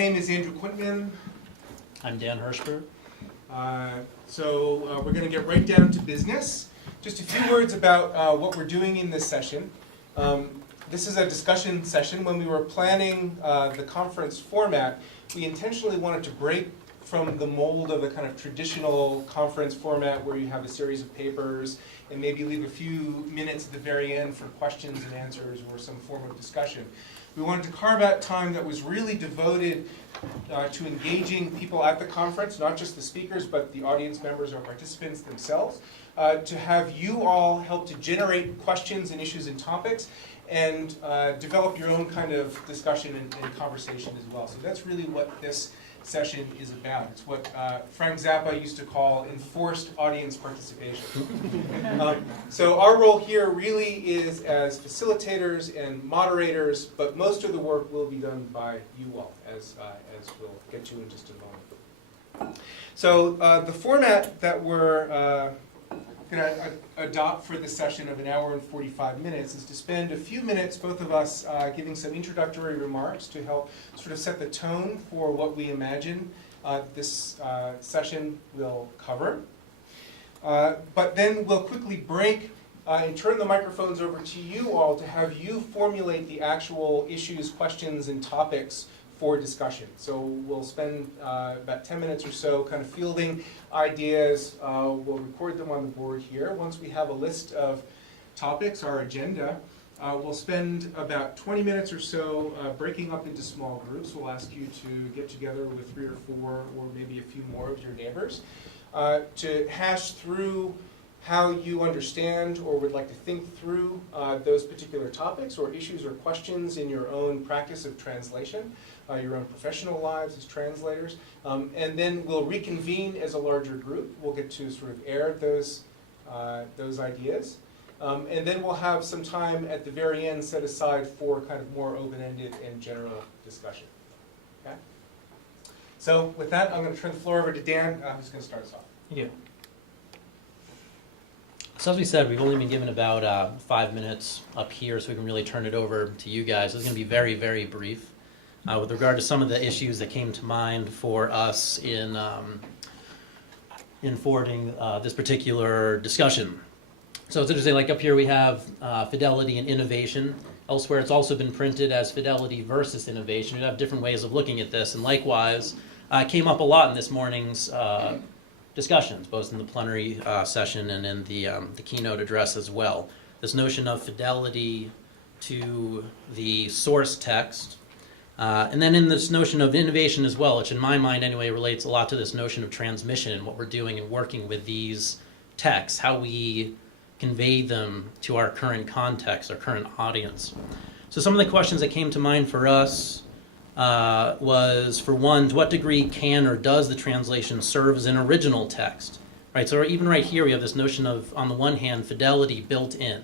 name is Andrew Quintmen. I'm Dan Hirshberg. So we're going to get right down to business. Just a few words about what we're doing in this session. This is a discussion session. When we were planning the conference format, we intentionally wanted to break from the mold of a kind of traditional conference format where you have a series of papers and maybe leave a few minutes at the very end for questions and answers or some form of discussion. We wanted to carve out time that was really devoted to engaging people at the conference, not just the speakers, but the audience members or participants themselves, to have you all help to generate questions and issues and topics and develop your own kind of discussion and conversation as well. So that's really what this session is about. It's what Frank Zappa used to call enforced audience participation. So our role here really is as facilitators and moderators, but most of the work will be done by you all, as we'll get to in just a moment. So the format that we're going to adopt for this session of 1 hour and 45 minutes is to spend a few minutes, both of us, giving some introductory remarks to help sort of set the tone for what we imagine this session will cover. But then we'll quickly break and turn the microphones over to you all to have you formulate the actual issues, questions, and topics for discussion. So we'll spend about 10 minutes or so kind of fielding ideas. We'll record them on the board here. Once we have a list of topics, our agenda, we'll spend about 20 minutes or so breaking up into small groups. We'll ask you to get together with 3 or 4 or maybe a few more of your neighbors to hash through how you understand or would like to think through those particular topics or issues or questions in your own practice of translation, your own professional lives as translators. And then we'll reconvene as a larger group. We'll get to sort of air those ideas. And then we'll have some time at the very end set aside for kind of more open-ended and general discussion. Okay? So with that, I'm going to turn the floor over to Dan, who's going to start us off. Thank you. So as we said, we've only been given about 5 minutes up here, so we can really turn it over to you guys. It's going to be very, very brief. With regard to some of the issues that came to mind for us in forwarding this particular discussion. So it's interesting, like up here we have fidelity and innovation. Elsewhere it's also been printed as fidelity versus innovation. We have different ways of looking at this, and likewise it came up a lot in this morning's discussions, both in the plenary session and in the keynote address as well. This notion of fidelity to the source text, and then in this notion of innovation as well, which in my mind anyway relates a lot to this notion of transmission and what we're doing and working with these texts, how we convey them to our current context, our current audience. So some of the questions that came to mind for us was, for one, to what degree can or does the translation serve as an original text? Right, so even right here we have this notion of, on the one hand, fidelity built in,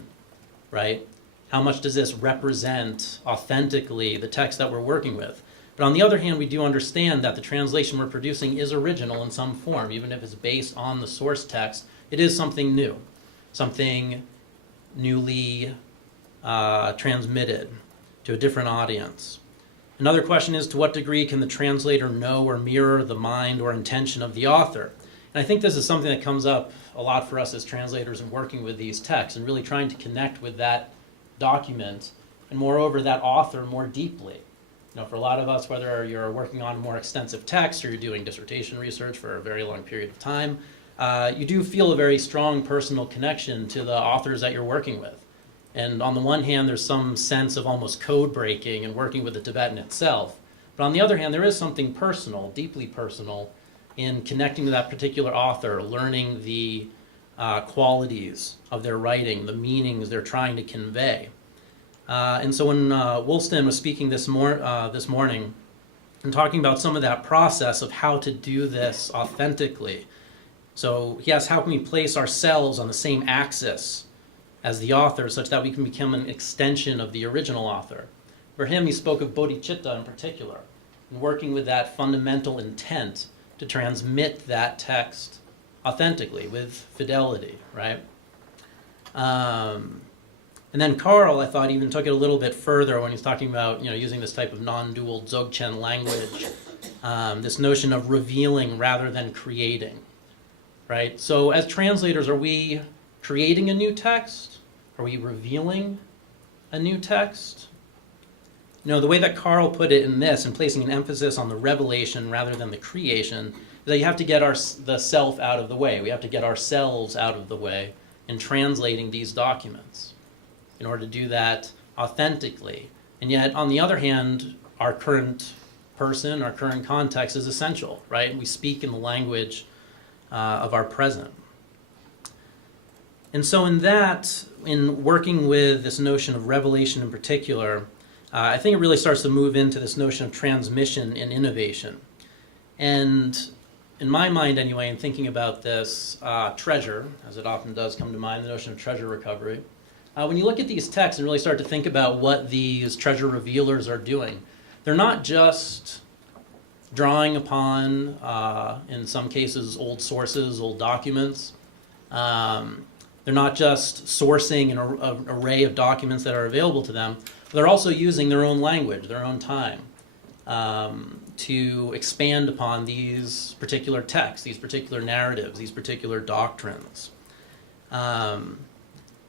right? How much does this represent authentically the text that we're working with? But on the other hand, we do understand that the translation we're producing is original in some form, even if it's based on the source text. It is something new, something newly transmitted to a different audience. Another question is, to what degree can the translator know or mirror the mind or intention of the author? And I think this is something that comes up a lot for us as translators and working with these texts and really trying to connect with that document and moreover that author more deeply. You know, for a lot of us, whether you're working on a more extensive text or you're doing dissertation research for a very long period of time, you do feel a very strong personal connection to the authors that you're working with. And on the one hand, there's some sense of almost code breaking and working with the Tibetan itself. But on the other hand, there is something personal, deeply personal, in connecting to that particular author, learning the qualities of their writing, the meanings they're trying to convey. And so when Woolston was speaking this morning and talking about some of that process of how to do this authentically, so he asked, how can we place ourselves on the same axis as the author such that we can become an extension of the original author? For him, he spoke of bodhicitta in particular, and working with that fundamental intent to transmit that text authentically with fidelity, right? And then Carl, I thought, even took it a little bit further when he's talking about, using this type of non-dual Dzogchen language this notion of revealing rather than creating, right? So as translators, are we creating a new text? Are we revealing a new text? You know, the way that Carl put it in this, and placing an emphasis on the revelation rather than the creation, is that you have to get the self out of the way. We have to get ourselves out of the way in translating these documents in order to do that authentically. And yet, on the other hand, our current person, our current context is essential, right? We speak in the language of our present. And so in working with this notion of revelation in particular, I think it really starts to move into this notion of transmission and innovation. And in my mind anyway, in thinking about this, treasure, as it often does come to mind, the notion of treasure recovery. When you look at these texts and really start to think about what these treasure revealers are doing, they're not just drawing upon, in some cases, old sources, old documents. They're not just sourcing an array of documents that are available to them, but they're also using their own language, their own time, to expand upon these particular texts, these particular narratives, these particular doctrines.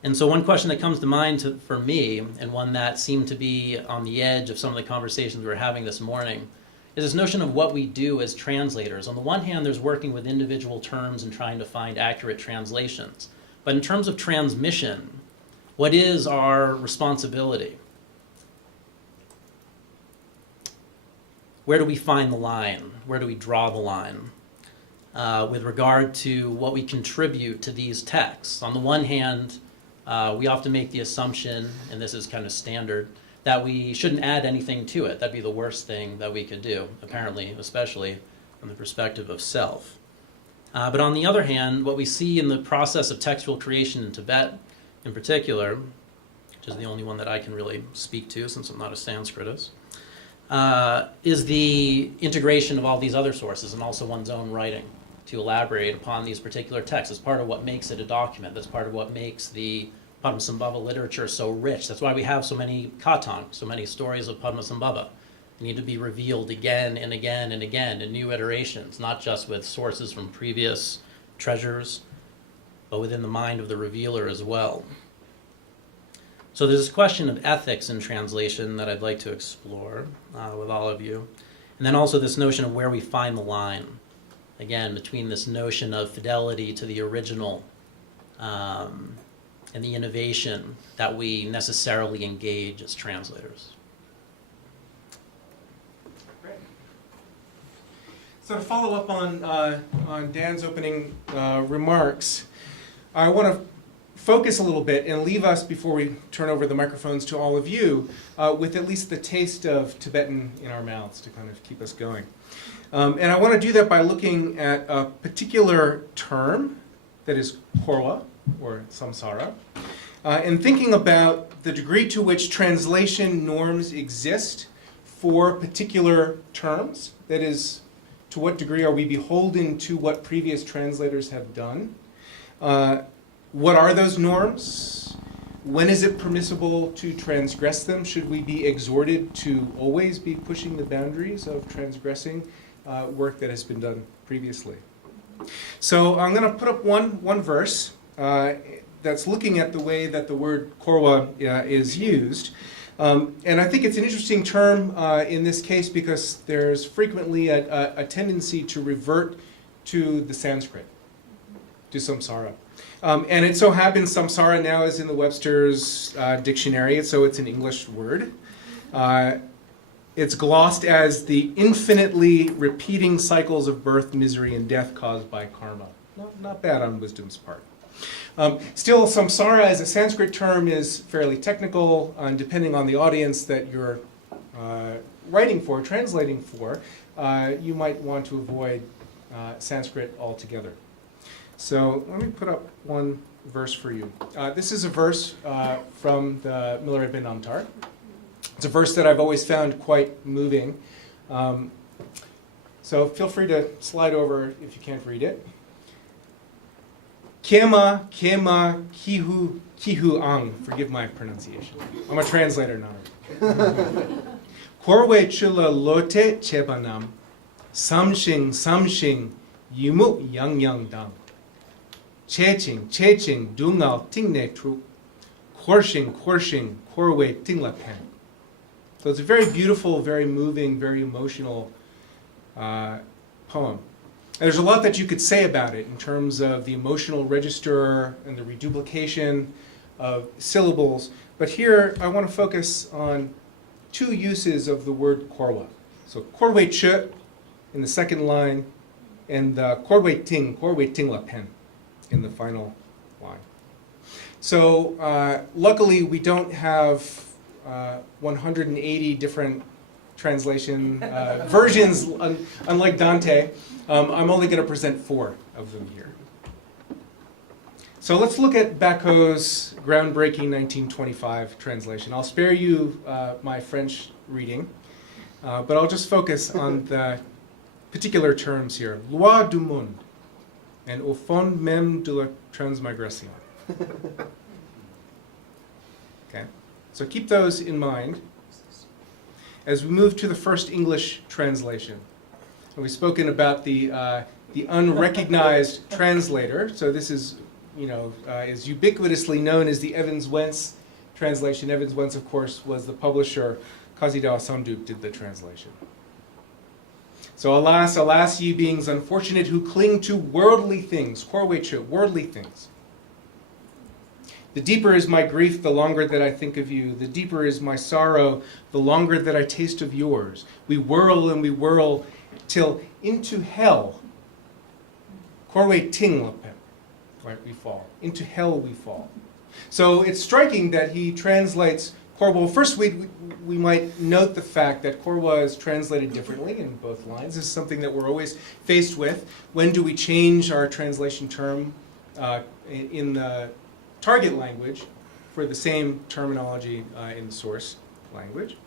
And so one question that comes to mind for me, and one that seemed to be on the edge of some of the conversations we were having this morning, is this notion of what we do as translators. On the one hand, there's working with individual terms and trying to find accurate translations. But in terms of transmission, what is our responsibility? Where do we find the line? Where do we draw the line with regard to what we contribute to these texts? On the one hand, we often make the assumption, and this is kind of standard, that we shouldn't add anything to it. That'd be the worst thing that we could do, apparently, especially from the perspective of self. But on the other hand, what we see in the process of textual creation in Tibet, in particular, which is the only one that I can really speak to since I'm not a Sanskritist, is the integration of all these other sources and also one's own writing to elaborate upon these particular texts. It's part of what makes it a document. That's part of what makes the Padmasambhava literature so rich. That's why we have so many katang, so many stories of Padmasambhava. They need to be revealed again and again and again in new iterations, not just with sources from previous treasures, but within the mind of the revealer as well. So there's this question of ethics in translation that I'd like to explore with all of you. And then also this notion of where we find the line, again, between this notion of fidelity to the original and the innovation that we necessarily engage as translators. Great. So to follow up on Dan's opening remarks, I want to focus a little bit and leave us, before we turn over the microphones to all of you, with at least the taste of Tibetan in our mouths to kind of keep us going. And I want to do that by looking at a particular term that is korwa, or samsara, and thinking about the degree to which translation norms exist for particular terms. That is, to what degree are we beholden to what previous translators have done? What are those norms? When is it permissible to transgress them? Should we be exhorted to always be pushing the boundaries of transgressing work that has been done previously? So I'm going to put up one verse that's looking at the way that the word korwa is used. And I think it's an interesting term in this case because there's frequently a tendency to revert to the Sanskrit, to samsara. And it so happens samsara now is in the Webster's dictionary, so it's an English word. It's glossed as the infinitely repeating cycles of birth, misery, and death caused by karma. Not bad on wisdom's part. Still, samsara as a Sanskrit term is fairly technical, and depending on the audience that you're writing for, translating for, you might want to avoid Sanskrit altogether. So let me put up one verse for you. This is a verse from the Miller Ibn Amtar. It's a verse that I've always found quite moving. So feel free to slide over if you can't read it. Kema, kema, kihu, kihu ang. Forgive my pronunciation. I'm a translator now. Korwe chula lote chebanam. Samshing, samshing, yimu yang yang dang. Cheching, cheching, dungal tingne tru. Korshing, korshing, korwe tingla pen. So it's a very beautiful, very moving, very emotional poem. And there's a lot that you could say about it in terms of the emotional register and the reduplication of syllables. But here I want to focus on two uses of the word korwa. So korwe che in the second line, and korwe tingla pen in the final line. So luckily we don't have 180 different translation versions, unlike Dante. I'm only going to present 4 of them here. So let's look at Bacot's groundbreaking 1925 translation. I'll spare you my French reading, but I'll just focus on the particular terms here. Loi du monde, and au fond même de la transmigration. Okay, so keep those in mind as we move to the first English translation. And we've spoken about the unrecognized translator. So this is, is ubiquitously known as the Evans-Wentz translation. Evans-Wentz, of course, was the publisher. Kazidao Samduk did the translation. So alas, alas, ye beings unfortunate who cling to worldly things, korwechu, worldly things. The deeper is my grief, the longer that I think of you. The deeper is my sorrow, the longer that I taste of yours. We whirl and we whirl till into hell, korwe tinglapen, right, we fall. Into hell we fall. So it's striking that he translates korwa. First, we might note the fact that korwa is translated differently in both lines. This is something that we're always faced with. When do we change our translation term in the target language for the same terminology in the source language?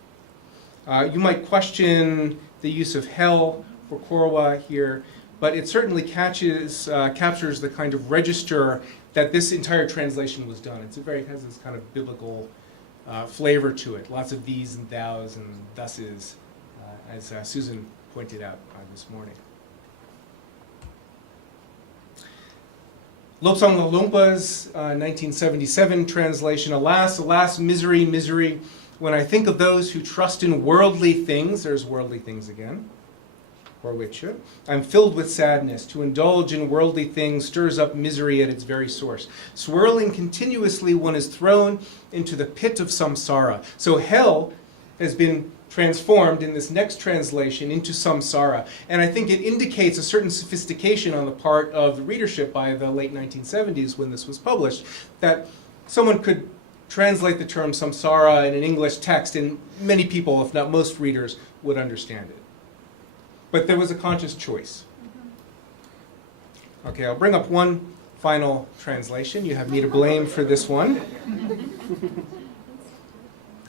You might question the use of hell for korwa here, but it certainly captures the kind of register that this entire translation was done. It has this kind of biblical flavor to it. Lots of these and thous and thuses, as Susan pointed out this morning. Lobsang Lumpa's 1977 translation, alas, alas, misery, misery, when I think of those who trust in worldly things, there's worldly things again, or which I'm filled with sadness. To indulge in worldly things stirs up misery at its very source. Swirling continuously, one is thrown into the pit of samsara. So hell has been transformed in this next translation into samsara. And I think it indicates a certain sophistication on the part of the readership by the late 1970s when this was published, that someone could translate the term samsara in an English text and many people, if not most readers, would understand it. But there was a conscious choice. Okay, I'll bring up one final translation. You have me to blame for this one.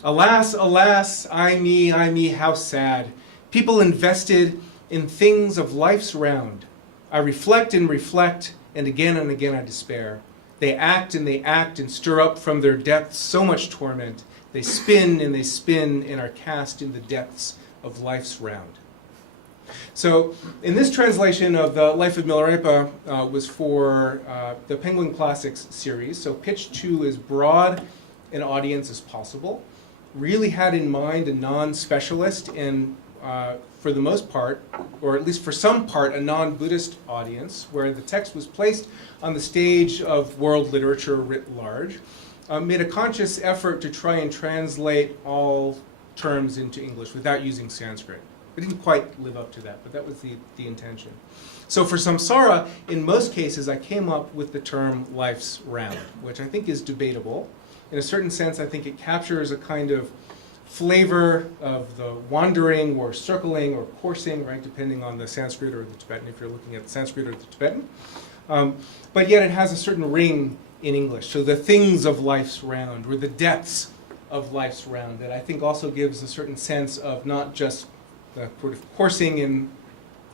Alas, alas, I me, how sad. People invested in things of life's round. I reflect, and again I despair. They act and stir up from their depths so much torment. They spin and are cast in the depths of life's round. So in this translation of the Life of Milarepa was for the Penguin Classics series, so pitched to as broad an audience as possible. Really had in mind a non-specialist and for the most part, or at least for some part, a non-Buddhist audience, where the text was placed on the stage of world literature writ large. Made a conscious effort to try and translate all terms into English without using Sanskrit. It didn't quite live up to that, but that was the intention. So for samsara, in most cases, I came up with the term life's round, which I think is debatable. In a certain sense, I think it captures a kind of flavor of the wandering or circling or coursing, right, depending on the Sanskrit or the Tibetan, if you're looking at the Sanskrit or the Tibetan. But yet it has a certain ring in English. So the things of life's round, or the depths of life's round, that I think also gives a certain sense of not just the sort of coursing in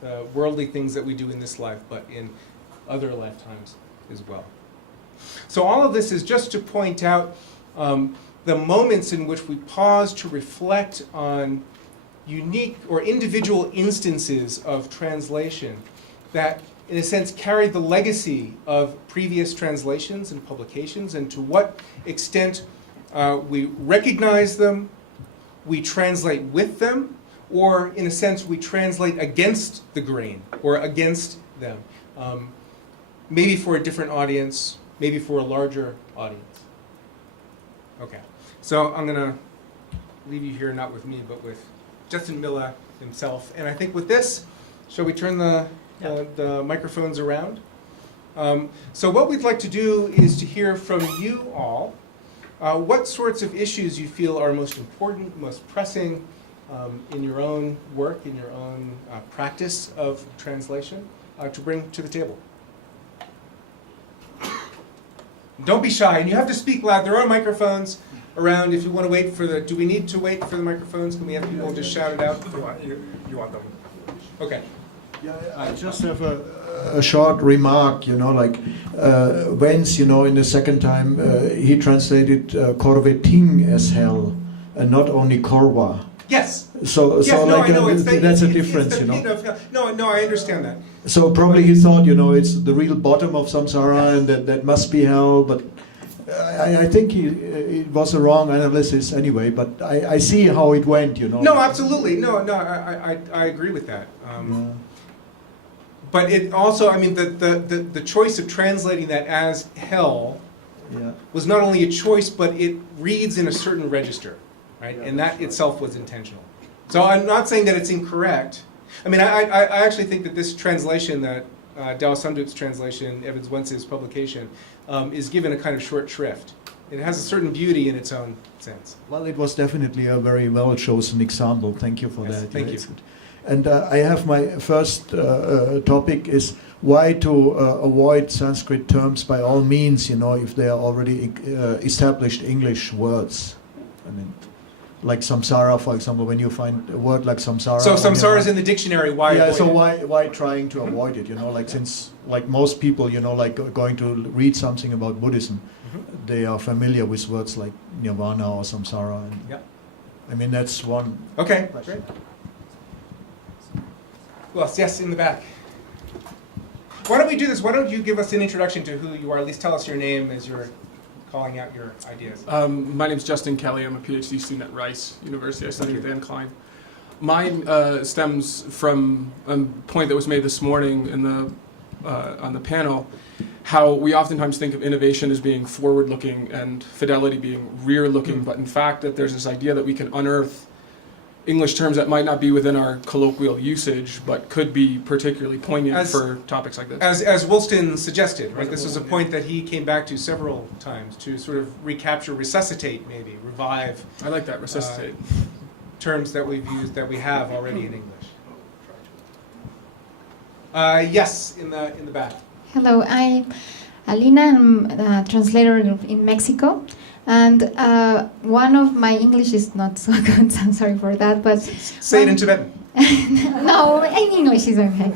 the worldly things that we do in this life, but in other lifetimes as well. So all of this is just to point out the moments in which we pause to reflect on unique or individual instances of translation that, in a sense, carry the legacy of previous translations and publications, and to what extent we recognize them, we translate with them, or, in a sense, we translate against the grain or against them. Maybe for a different audience, maybe for a larger audience. Okay, so I'm going to leave you here, not with me, but with Justin Miller himself. And I think with this, shall we turn the microphones around? So what we'd like to do is to hear from you all what sorts of issues you feel are most important, most pressing in your own work, in your own practice of translation, to bring to the table. Don't be shy, and you have to speak loud. There are microphones around if you want to wait for the... Do we need to wait for the microphones? Can we have people just shout it out? You want them? Okay. Yeah, I just have a short remark, like Vance, in the second time, he translated Corveting as hell, and not only Corva. Yes. So yes, no, like I know. that's a difference, No, I understand that. So probably he thought, it's the real bottom of samsara, and that must be hell. But I think it was a wrong analysis anyway. But I see how it went, No, absolutely. No, I agree with that. But it also, the choice of translating that as hell was not only a choice, but it reads in a certain register. Right? And that itself was intentional. So I'm not saying that it's incorrect. I actually think that this translation, that Dao Samdup's translation, Evans Wentz's publication, is given a kind of short shrift. It has a certain beauty in its own sense. Well, it was definitely a very well-chosen example. Thank you for that. Thank you. And I have my first topic is why to avoid Sanskrit terms by all means, if they are already established English words. Like samsara, for example, when you find a word like samsara. So samsara is in the dictionary. Why? Yeah. So why trying to avoid it? Since most people, going to read something about Buddhism, they are familiar with words like nirvana or samsara. And that's one. Okay. Great. Well, yes, in the back. Why don't we do this? Why don't you give us an introduction to who you are? At least tell us your name as you're calling out your ideas. My name's Justin Kelly. I'm a PhD student at Rice University. I study with Anne Klein. Mine stems from a point that was made this morning in on the panel, how we oftentimes think of innovation as being forward-looking and fidelity being rear-looking, but in fact that there's this idea that we can unearth English terms that might not be within our colloquial usage, but could be particularly poignant for topics like this. As Woolston suggested, right? This was a point that he came back to several times to sort of recapture, resuscitate, maybe revive. I like that, resuscitate. Terms that we've used that we have already in English. Yes, in the back. Hello, I'm Alina. I'm a translator in Mexico. And one of my English is not so good, so I'm sorry for that. But say it in Tibetan. No, in English is okay.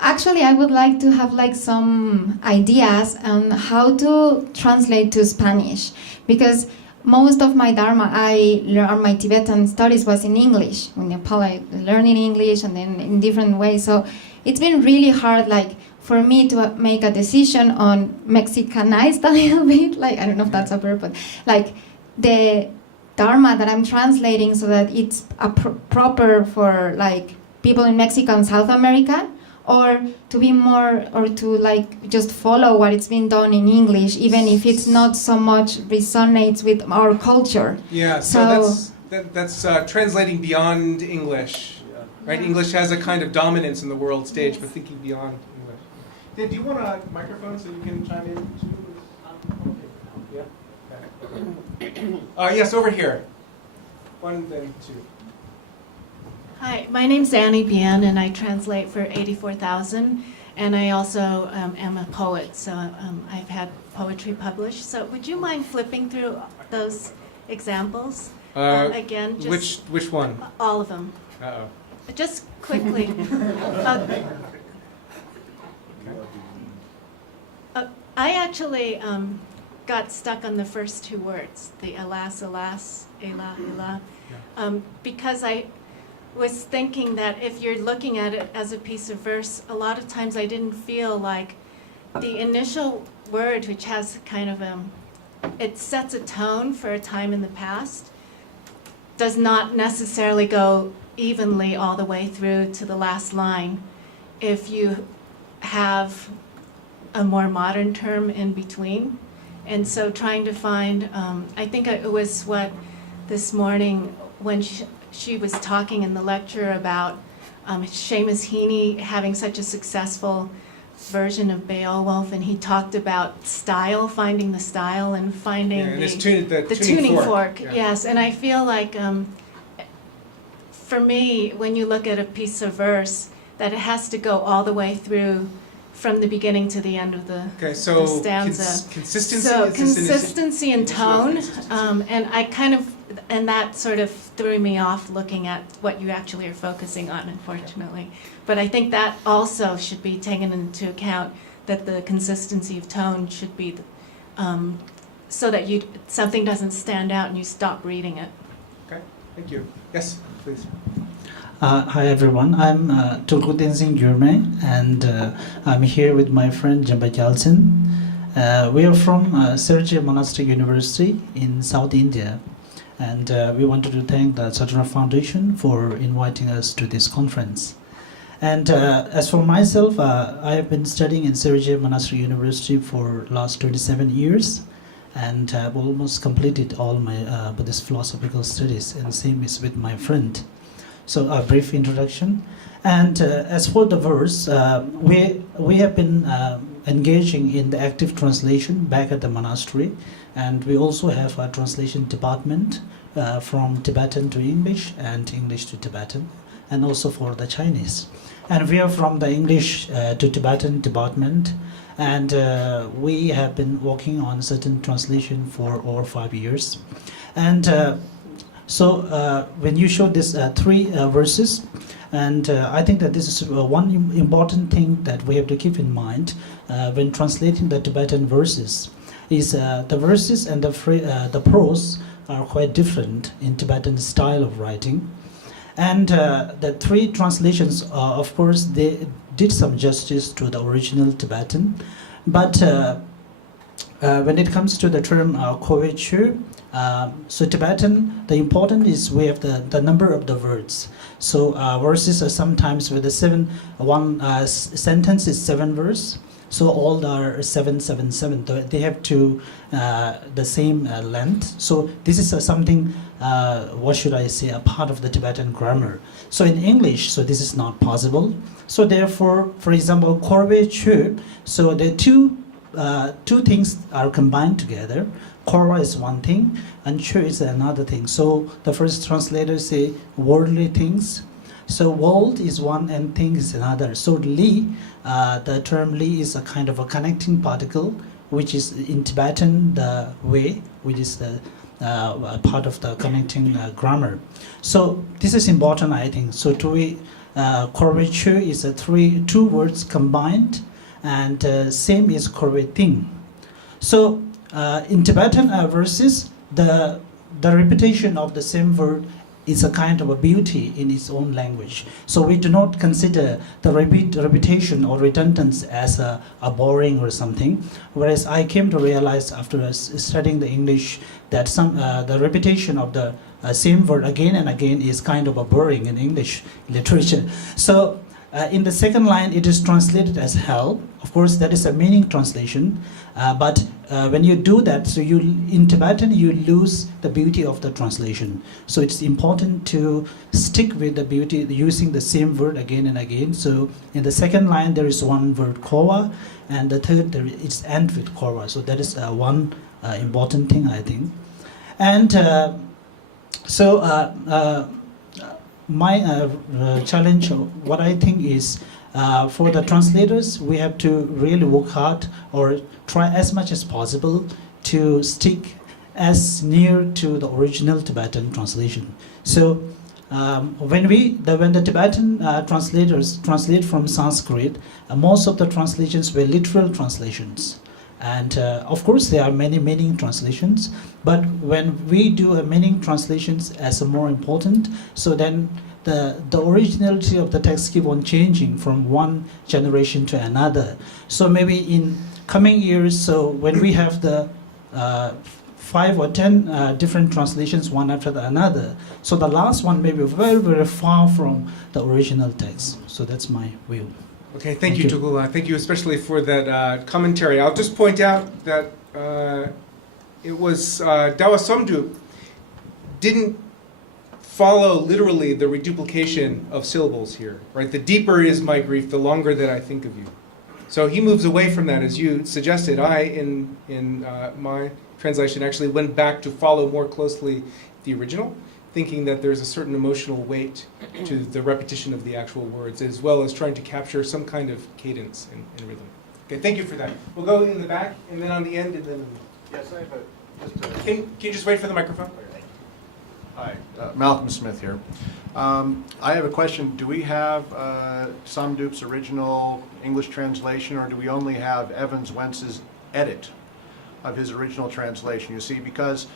Actually, I would like to have some ideas on how to translate to Spanish, because most of my Dharma, my Tibetan studies was in English. In Nepal, I learned in English and then in different ways. So it's been really hard, for me to make a decision on Mexicanized a little bit, I don't know if that's a verb, but the Dharma that I'm translating so that it's proper for people in Mexico and South America, or to be more, or to just follow what it's been done in English, even if it's not so much resonates with our culture. Yeah, so that's translating beyond English, right? English has a kind of dominance in the world stage, but thinking beyond English. Dan, do you want a microphone so you can chime in too? Yeah. Yes, over here. One, then two. Hi, my name's Annie Bien, and I translate for 84,000, and I also am a poet, so I've had poetry published. So would you mind flipping through those examples again? Just which one? All of them. Uh-oh. Just quickly. I actually got stuck on the first two words, the alas, alas, elah, elah. Because I was thinking that if you're looking at it as a piece of verse, a lot of times I didn't feel like the initial word, which has kind of it sets a tone for a time in the past, does not necessarily go evenly all the way through to the last line if you have a more modern term in between. And so trying to find, I think it was what this morning when she was talking in the lecture about Seamus Heaney having such a successful version of Beowulf, and he talked about style, finding the style and finding and the tuning fork. Yeah. Yes, and I feel like for me, when you look at a piece of verse, that it has to go all the way through from the beginning to the end of the stanza. Consistency. So is this consistency and initial tone, consistency? and that sort of threw me off looking at what you actually are focusing on, unfortunately. But I think that also should be taken into account, that the consistency of tone should be, so that something doesn't stand out and you stop reading it. Okay, thank you. Yes, please. Hi everyone, I'm Tulku Tenzing Gyurme, and I'm here with my friend Jamba Jalsin. We are from Sergei Monastic University in South India, and we wanted to thank the Tsadra Foundation for inviting us to this conference. And as for myself, I have been studying in Sergei Monastic University for last 27 years, and I've almost completed all my Buddhist philosophical studies, and same is with my friend. So a brief introduction. And as for the verse, we have been engaging in the active translation back at the monastery, and we also have a translation department from Tibetan to English and English to Tibetan, and also for the Chinese. And we are from the English to Tibetan department, and we have been working on certain translation for over 5 years. And so when you show this three verses, and I think that this is one important thing that we have to keep in mind when translating the Tibetan verses, is the verses and the prose are quite different in Tibetan style of writing. And the three translations, of course, they did some justice to the original Tibetan, but when it comes to the term kowechu, so Tibetan, the important is we have the number of the words. So verses are sometimes with the one sentence is 7 verse. So all are 7, 7, 7. They have the same length. So this is something, what should I say, a part of the Tibetan grammar. So in English, so this is not possible. So therefore, for example, korwe chu, so the two things are combined together. Korwa is one thing, and chu is another thing. So the first translators say worldly things. So world is one and thing is another. So li, the term li is a kind of a connecting particle, which is in Tibetan the way, which is the part of the connecting grammar. So this is important, I think. So korwe chu is two words combined, and same is korwe thing. So in Tibetan verses, the repetition of the same word is a kind of a beauty in its own language. So we do not consider the repetition or redundance as a boring or something. Whereas I came to realize after studying the English that the repetition of the same word again and again is kind of a boring in English literature. So in the second line, it is translated as hell. Of course, that is a meaning translation. But when you do that, so in Tibetan, you lose the beauty of the translation. So it's important to stick with the beauty, using the same word again and again. So in the second line, there is one word korwa, and the third, it's end with korwa. So that is one important thing, I think. And my challenge, what I think is, for the translators, we have to really work hard or try as much as possible to stick as near to the original Tibetan translation. So when the Tibetan translators translate from Sanskrit, most of the translations were literal translations. And of course, there are many meaning translations, but when we do a meaning translations as a more important, so then the originality of the text keep on changing from one generation to another. So maybe in coming years, so when we have the 5 or 10 different translations one after another, so the last one may be very, very far from the original text. So that's my view. Okay, thank you, Tugula. Thank you especially for that commentary. I'll just point out that it was Dawa Somdup didn't follow literally the reduplication of syllables here, right? The deeper is my grief, the longer that I think of you. So he moves away from that, as you suggested. I, in my translation, actually went back to follow more closely the original, thinking that there's a certain emotional weight to the repetition of the actual words, as well as trying to capture some kind of cadence and rhythm. Okay, thank you for that. We'll go in the back, and then on the end, and then... Yes, I have Can you just wait for the microphone? Hi, Malcolm Smith here. I have a question. Do we have Somdup's original English translation, or do we only have Evans Wentz's edit of his original translation? You see, because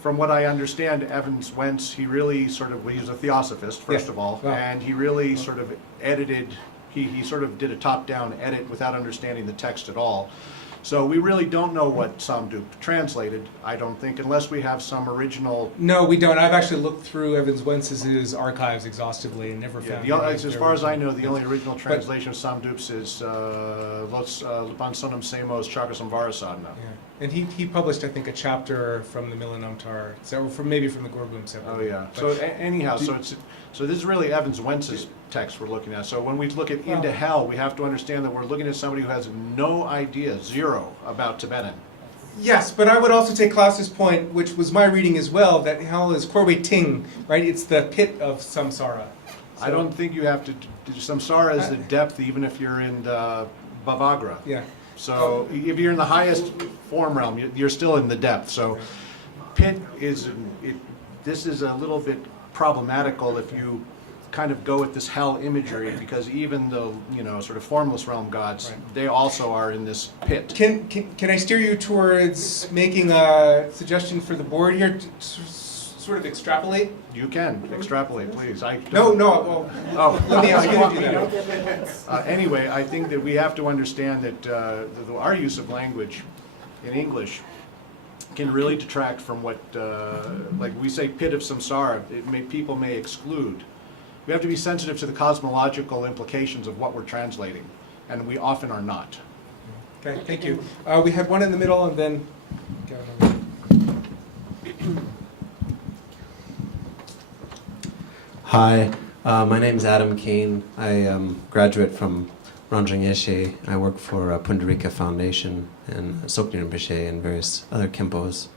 from what I understand, Evans Wentz, he really sort of, well, he's a theosophist, first of all, and he really sort of edited, he sort of did a top-down edit without understanding the text at all. So we really don't know what Somdup translated, I don't think, unless we have some original... No, we don't. I've actually looked through Evans Wentz's archives exhaustively and never found... as far as I know, the only original translation of Somdup's is Lupansonam Semos Chakasamvarasadna. Yeah. And he published, I think, a chapter from the Milanamtar, so maybe from the Gorbum separately. Oh, yeah. So anyhow, so this is really Evans Wentz's text we're looking at. So when we look at Into Hell, we have to understand that we're looking at somebody who has no idea, zero, about Tibetan. Yes, but I would also take Klaus's point, which was my reading as well, that hell is Korwe Ting, right? It's the pit of samsara. I don't think you have to... Samsara is the depth, even if you're in the Bhavagra. Yeah. So if you're in the highest form realm, you're still in the depth. So pit is... this is a little bit problematical if you kind of go with this hell imagery, because even the sort of formless realm gods, they also are in this pit. Can I steer you towards making a suggestion for the board here to sort of extrapolate? You can extrapolate, please. No. Well, let me ask you to do that. Anyway, I think that we have to understand that our use of language in English can really detract from what, like we say, pit of samsara. People may exclude. We have to be sensitive to the cosmological implications of what we're translating, and we often are not. Okay, thank you. We had one in the middle, and then Gavin. Hi, my name is Adam Cain. I am graduate from Ranjang Yeshe. I work for Pundarika Foundation and Sokni Rinpoche and various other Kempos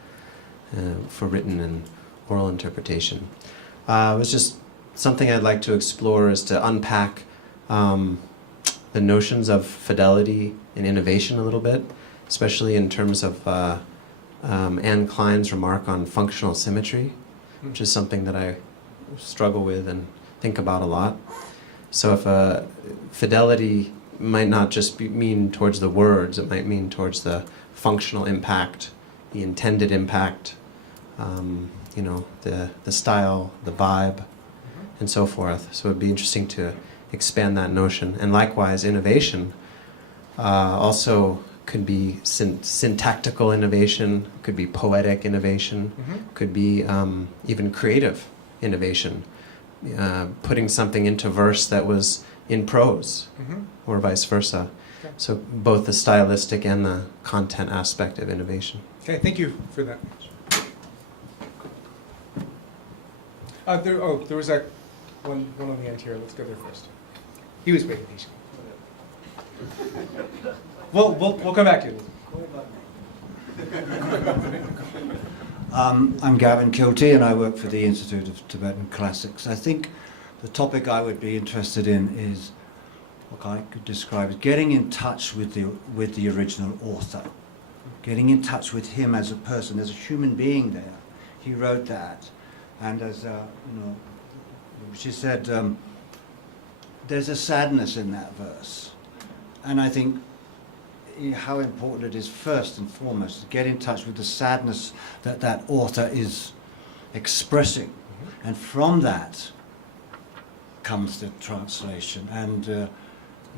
for written and oral interpretation. It was just something I'd like to explore is to unpack the notions of fidelity and innovation a little bit, especially in terms of Anne Klein's remark on functional symmetry, which is something that I struggle with and think about a lot. So if fidelity might not just mean towards the words, it might mean towards the functional impact, the intended impact, the style, the vibe, and so forth. So it'd be interesting to expand that notion. And likewise, innovation also could be syntactical innovation, could be poetic innovation, could be even creative innovation, putting something into verse that was in prose, or vice versa. Okay. So both the stylistic and the content aspect of innovation. Okay, thank you for that. There was one on the end here. Let's go there first. He was waiting patiently. We'll come back to you. I'm Gavin Kilty, and I work for the Institute of Tibetan Classics. I think the topic I would be interested in is what I could describe as getting in touch with the original author, getting in touch with him as a person. There's a human being there. He wrote that, and as she said, there's a sadness in that verse, and I think how important it is first and foremost to get in touch with the sadness that that author is expressing, and from that comes the translation, and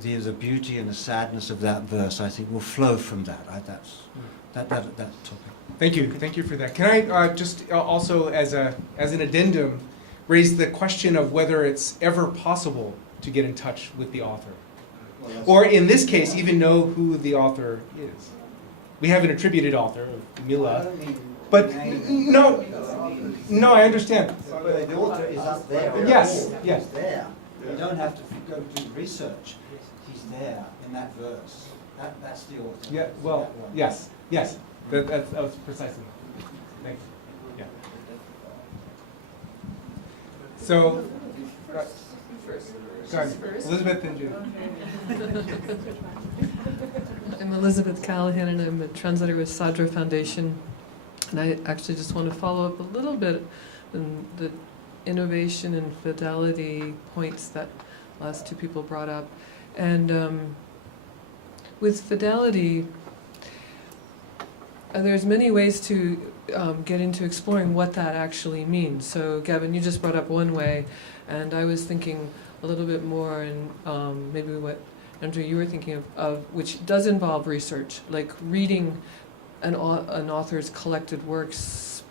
the beauty and the sadness of that verse, I think, will flow from that. That topic. Thank you for that. Can I just also, as an addendum, raise the question of whether it's ever possible to get in touch with the author, or in this case, even know who the author is? We have an attributed author, Mila, but no, I understand. The author is up there. Yes. He's there. You don't have to go do research. He's there in that verse. That's the author. Yeah. Well, yes. That was precisely. Thanks. Yeah. So, go ahead. Elizabeth and Judith. I'm Elizabeth Callahan, and I'm a translator with Tsadra Foundation. And I actually just want to follow up a little bit on the innovation and fidelity points that last two people brought up. And with fidelity, there's many ways to get into exploring what that actually means. So Gavin, you just brought up one way, and I was thinking a little bit more, and maybe what Andrew you were thinking of, which does involve research, like reading an author's collected works,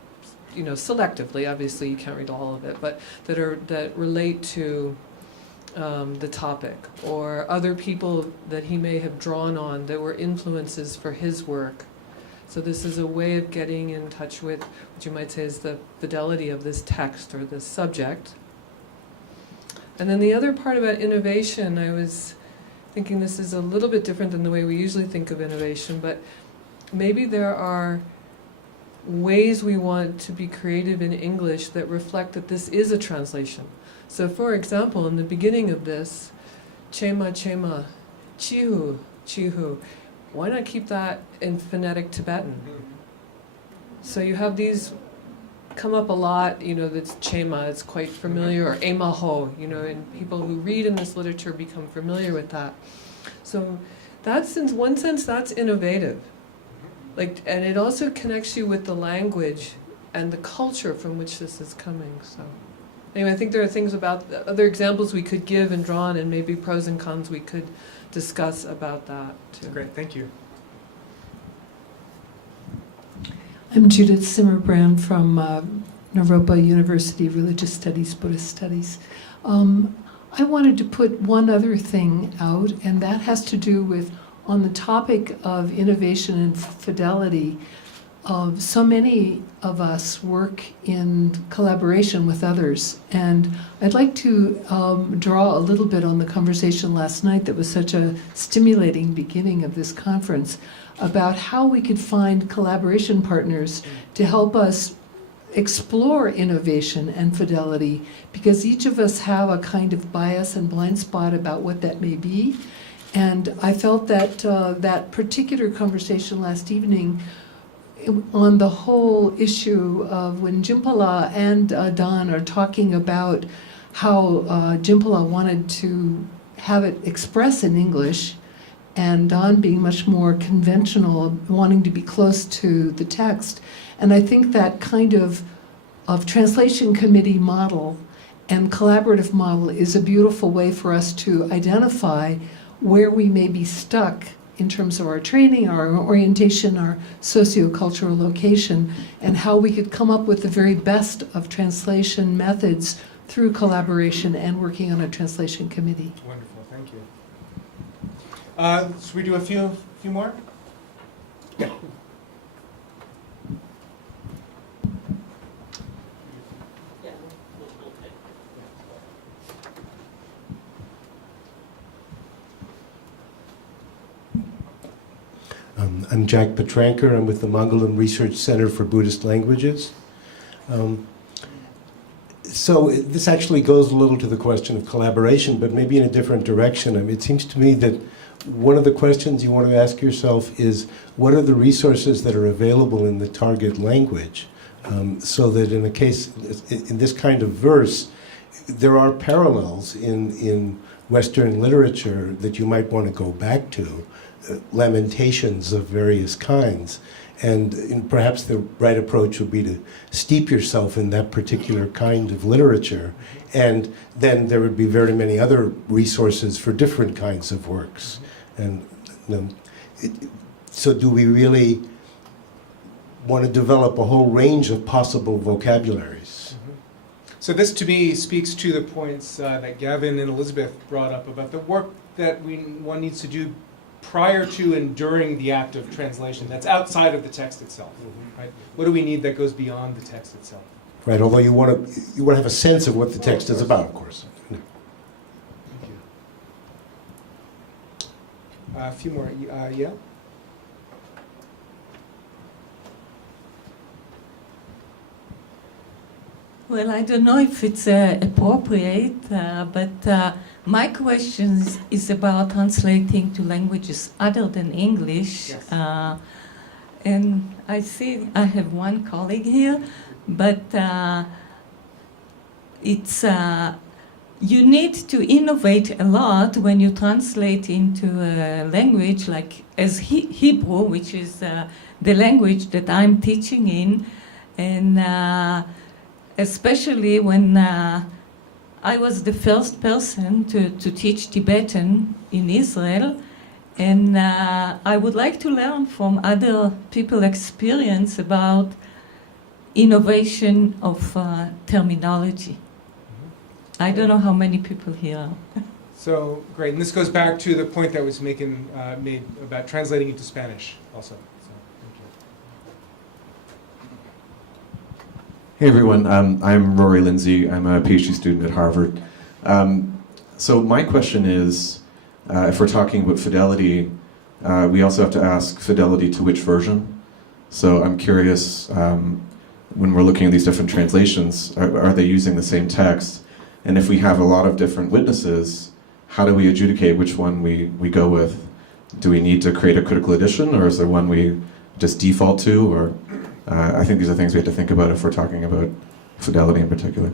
selectively. Obviously, you can't read all of it, but that relate to the topic, or other people that he may have drawn on that were influences for his work. So this is a way of getting in touch with what you might say is the fidelity of this text or this subject. And then the other part about innovation, I was thinking this is a little bit different than the way we usually think of innovation, but maybe there are ways we want to be creative in English that reflect that this is a translation. So for example, in the beginning of this, chema, chema, chihu, chihu, why not keep that in phonetic Tibetan? So you have these come up a lot, that's chema, it's quite familiar, or emaho, and people who read in this literature become familiar with that. So that's, in one sense, that's innovative. And it also connects you with the language and the culture from which this is coming. So anyway, I think there are things about other examples we could give and draw on, and maybe pros and cons we could discuss about that too. Great, thank you. I'm Judith Zimmerbrand from Naropa University Religious Studies, Buddhist Studies. I wanted to put one other thing out, and that has to do with, on the topic of innovation and fidelity, so many of us work in collaboration with others. And I'd like to draw a little bit on the conversation last night that was such a stimulating beginning of this conference about how we could find collaboration partners to help us explore innovation and fidelity, because each of us have a kind of bias and blind spot about what that may be. And I felt that that particular conversation last evening on the whole issue of when Jimpala and Don are talking about how Jimpala wanted to have it express in English, and Don being much more conventional, wanting to be close to the text. And I think that kind of translation committee model and collaborative model is a beautiful way for us to identify where we may be stuck in terms of our training, our orientation, our sociocultural location, and how we could come up with the very best of translation methods through collaboration and working on a translation committee. Wonderful, thank you. Should we do a few more? Yeah. I'm Jackpot Rancor. I'm with the Mangalam Research Center for Buddhist Languages. So this actually goes a little to the question of collaboration, but maybe in a different direction. I mean, it seems to me that one of the questions you want to ask yourself is, what are the resources that are available in the target language? So that in a case, in this kind of verse, there are parallels in Western literature that you might want to go back to lamentations of various kinds. And perhaps the right approach would be to steep yourself in that particular kind of literature, and then there would be very many other resources for different kinds of works. And so do we really want to develop a whole range of possible vocabularies? So this, to me, speaks to the points that Gavin and Elizabeth brought up about the work that one needs to do prior to and during the act of translation that's outside of the text itself, right? What do we need that goes beyond the text itself? Right, although you want to have a sense of what the text is about, of course. Thank you. A few more. Yeah? Well, I don't know if it's appropriate, but my question is about translating to languages other than English. Yes. And I see I have one colleague here, but it's you need to innovate a lot when you translate into a language like as Hebrew, which is the language that I'm teaching in, and especially when I was the first person to teach Tibetan in Israel, and I would like to learn from other people's experience about innovation of terminology. I don't know how many people here. So, great. And this goes back to the point that was made about translating into Spanish also. So, thank you. Hey everyone, I'm Rory Lindsey. I'm a PhD student at Harvard. So my question is, if we're talking about fidelity, we also have to ask fidelity to which version. So I'm curious, when we're looking at these different translations, are they using the same text? And if we have a lot of different witnesses, how do we adjudicate which one we go with? Do we need to create a critical edition, or is there one we just default to? Or I think these are things we have to think about if we're talking about fidelity in particular.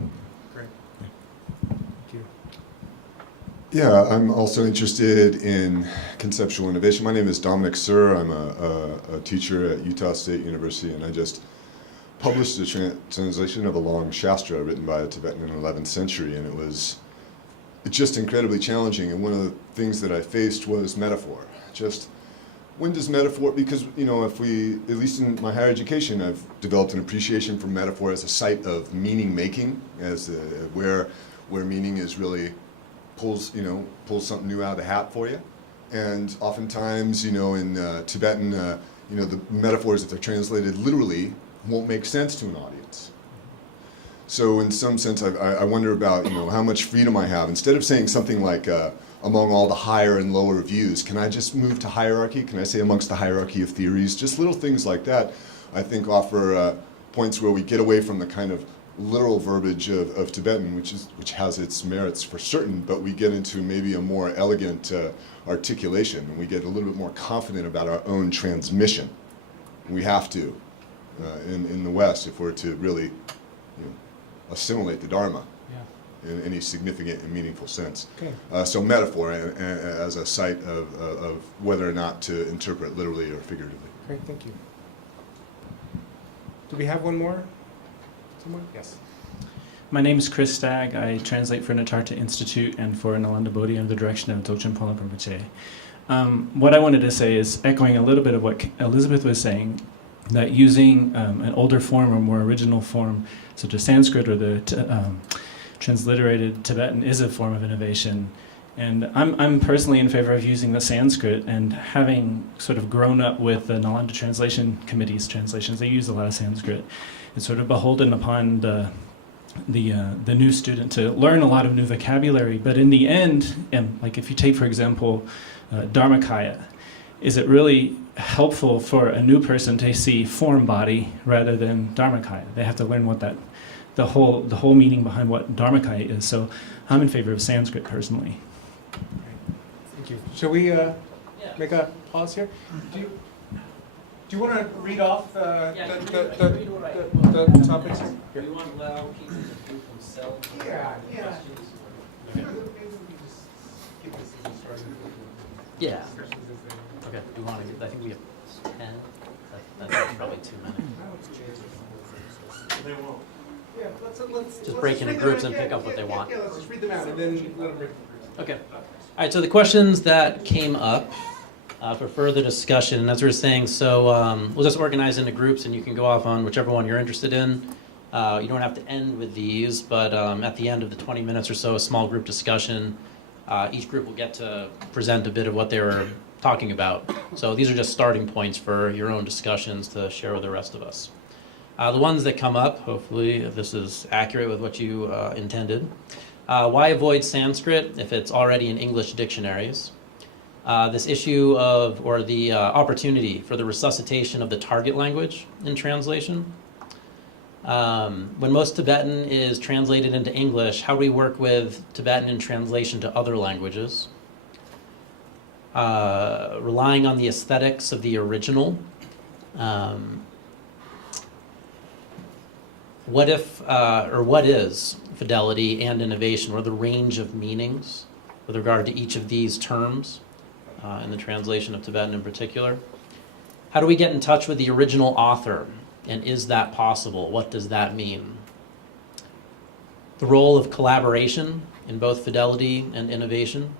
Great. Thank you. Yeah, I'm also interested in conceptual innovation. My name is Dominic Sir. I'm a teacher at Utah State University, and I just published a translation of a long Shastra written by a Tibetan in the 11th century, and it was just incredibly challenging. And one of the things that I faced was metaphor. Just when does metaphor, because, you know, if we, at least in my higher education, I've developed an appreciation for metaphor as a site of meaning making, as where meaning is really pulls something new out of the hat for you. And oftentimes, you know, in Tibetan, you know, the metaphors, if they're translated literally, won't make sense to an audience. So in some sense, I wonder about, you know, how much freedom I have. Instead of saying something like, among all the higher and lower views, can I just move to hierarchy? Can I say amongst the hierarchy of theories? Just little things like that, I think, offer points where we get away from the kind of literal verbiage of Tibetan, which has its merits for certain, but we get into maybe a more elegant articulation, and we get a little bit more confident about our own transmission. We have to. In the West, if we're to really, you know, assimilate the Dharma in any significant and meaningful sense. Okay. So metaphor as a site of whether or not to interpret literally or figuratively. Great, thank you. Do we have one more? Someone? Yes. My name is Chris Stagg. I translate for Natarta Institute and for Nalanda Bodhi under the direction of Dzogchen Pola Rinpoche. What I wanted to say is, echoing a little bit of what Elizabeth was saying, that using an older form or more original form, such as Sanskrit or the transliterated Tibetan, is a form of innovation. And I'm personally in favor of using the Sanskrit, and having sort of grown up with the Nalanda Translation Committee's translations, they use a lot of Sanskrit. It's sort of beholden upon the new student to learn a lot of new vocabulary. But in the end, like if you take, for example, Dharmakaya, is it really helpful for a new person to see form body rather than Dharmakaya? They have to learn what the whole meaning behind what Dharmakaya is. So I'm in favor of Sanskrit personally. Thank you. Shall we make a pause here? Do you want to read off the topics here? Do you want to allow people to group themselves? Yeah. Yeah. Okay, we want to get, I think we have 10. That's probably too many. They won't. Yeah, let's Just break into groups and pick up what they want. Yeah, let's just read them out and then let them break. Okay. All right, so the questions that came up for further discussion, and as we were saying, so we'll just organize into groups and you can go off on whichever one you're interested in. You don't have to end with these, but at the end of the 20 minutes or so, a small group discussion, each group will get to present a bit of what they were talking about. So these are just starting points for your own discussions to share with the rest of us. The ones that come up, hopefully this is accurate with what you intended. Why avoid Sanskrit if it's already in English dictionaries? This issue of, or the opportunity for the resuscitation of the target language in translation. When most Tibetan is translated into English, how do we work with Tibetan in translation to other languages? Relying on the aesthetics of the original. What if, or what is fidelity and innovation, or the range of meanings with regard to each of these terms in the translation of Tibetan in particular? How do we get in touch with the original author, and is that possible? What does that mean? The role of collaboration in both fidelity and innovation.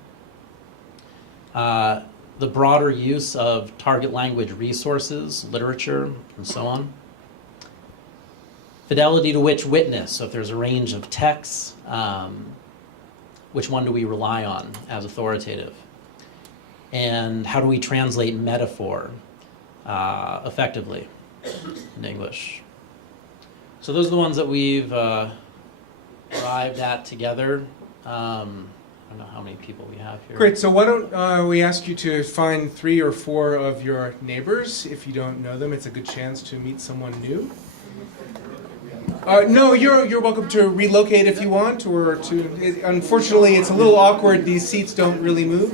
The broader use of target language resources, literature, and so on. Fidelity to which witness? So if there's a range of texts, which one do we rely on as authoritative? And how do we translate metaphor effectively in English? So those are the ones that we've arrived at together. I don't know how many people we have here. Great, so why don't we ask you to find 3 or 4 of your neighbors. If you don't know them, it's a good chance to meet someone new. No, you're welcome to relocate if you want, or to. Unfortunately, it's a little awkward. These seats don't really move.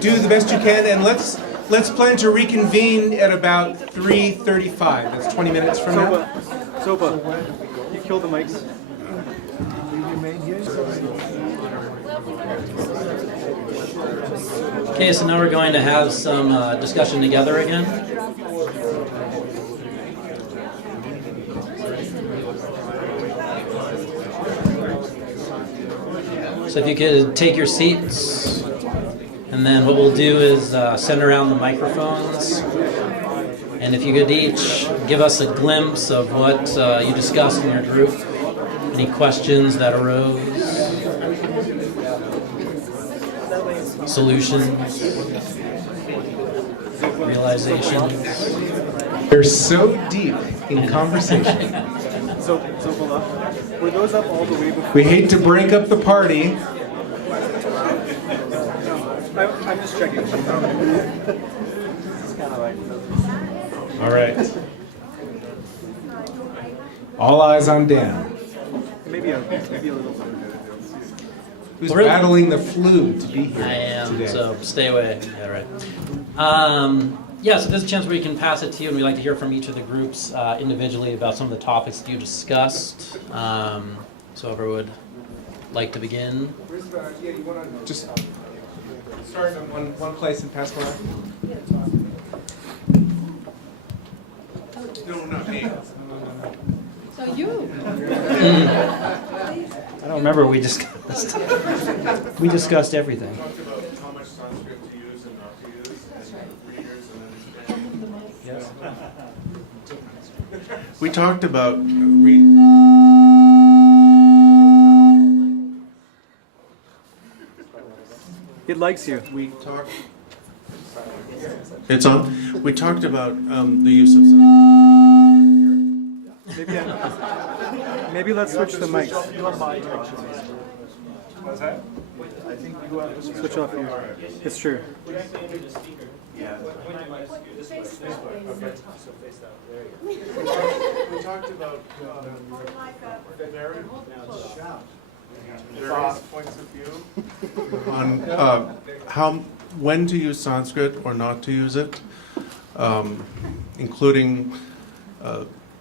Do the best you can, and let's plan to reconvene at about 3:35. That's 20 minutes from now. Soba, you killed the mics. Okay, so now we're going to have some discussion together again. So if you could take your seats, and then what we'll do is send around the microphones, and if you could each give us a glimpse of what you discussed in your group, any questions that arose, solutions, realizations. They're so deep in conversation. So hold on. Were those up all the way before? We hate to break up the party. I'm just checking. It's kind of like. All right. All eyes on Dan. Maybe a little bit. Who's battling the flu to be here I am, today? so stay away. Yeah, right. Yeah, so there's a chance where we can pass it to you, and we'd like to hear from each of the groups individually about some of the topics that you discussed. So whoever would like to begin. Yeah, you want to just start in one place and pass around? No, not me. So you. I don't remember what we discussed. We discussed everything. Talked about how much Sanskrit to use and not to use, and readers and understanding. Yes. We talked about It likes you. We talked. It's on. We talked about the use of. Maybe let's switch the mics. What's that? Switch off here. It's true. We talked about various points of view on when to use Sanskrit or not to use it, including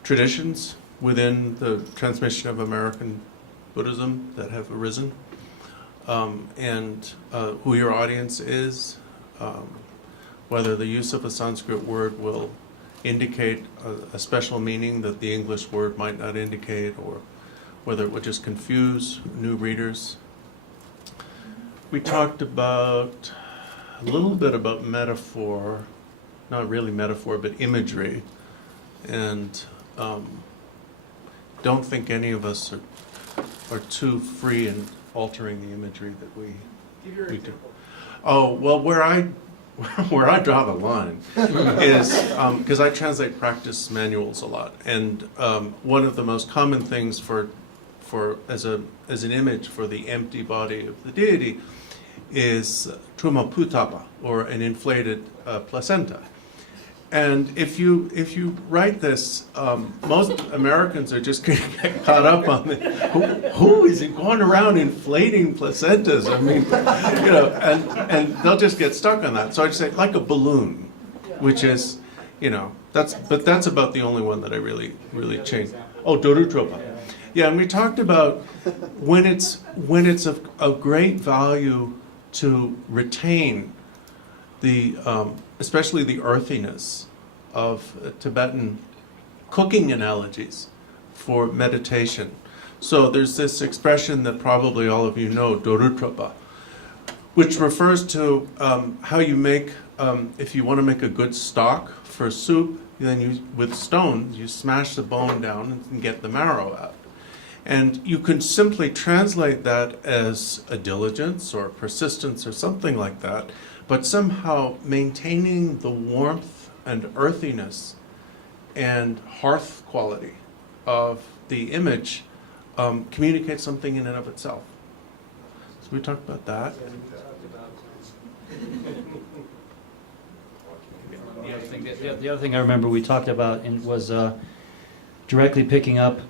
traditions within the transmission of American Buddhism that have arisen, and who your audience is, whether the use of a Sanskrit word will indicate a special meaning that the English word might not indicate, or whether it would just confuse new readers. We talked about a little bit about metaphor, not really metaphor, but imagery, and don't think any of us are too free in altering the imagery that we do. Oh, well, where I draw the line is because I translate practice manuals a lot, and one of the most common things as an image for the empty body of the deity is trumaputapa, or an inflated placenta. And if you write this, most Americans are just going to get caught up on it. Who is going around inflating placentas? I mean, and they'll just get stuck on that. So I'd say like a balloon, which is, that's about the only one that I really changed. Oh, dorutropa. Yeah, and we talked about when it's of great value to retain the especially the earthiness of Tibetan cooking analogies for meditation. So there's this expression that probably all of you know, dorutropa, which refers to how you make, if you want to make a good stock for soup, then with stones, you smash the bone down and get the marrow out. And you can simply translate that as a diligence or persistence or something like that, but somehow maintaining the warmth and earthiness and hearth quality of the image communicates something in and of itself. So we talked about that. The other thing I remember we talked about was directly picking up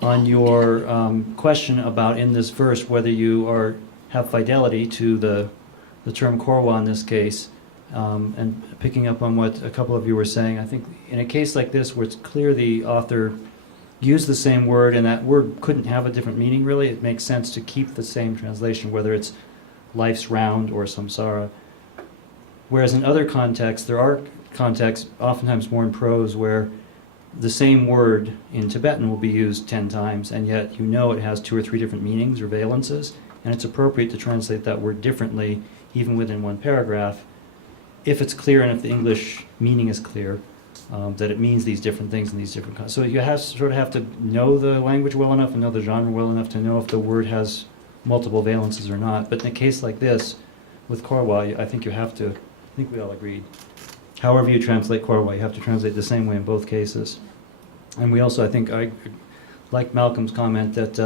on your question about in this verse whether you have fidelity to the term korwa in this case, and picking up on what a couple of you were saying. I think in a case like this where it's clear the author used the same word and that word couldn't have a different meaning really, it makes sense to keep the same translation, whether it's life's round or samsara. Whereas in other contexts, there are contexts, oftentimes more in prose, where the same word in Tibetan will be used 10 times, and yet it has 2 or 3 different meanings or valences, and it's appropriate to translate that word differently, even within one paragraph, if it's clear and if the English meaning is clear, that it means these different things in these different contexts. So you have to know the language well enough and know the genre well enough to know if the word has multiple valences or not. But in a case like this, with korwa, I think we all agreed. However you translate korwa, you have to translate the same way in both cases. And we also, I like Malcolm's comment that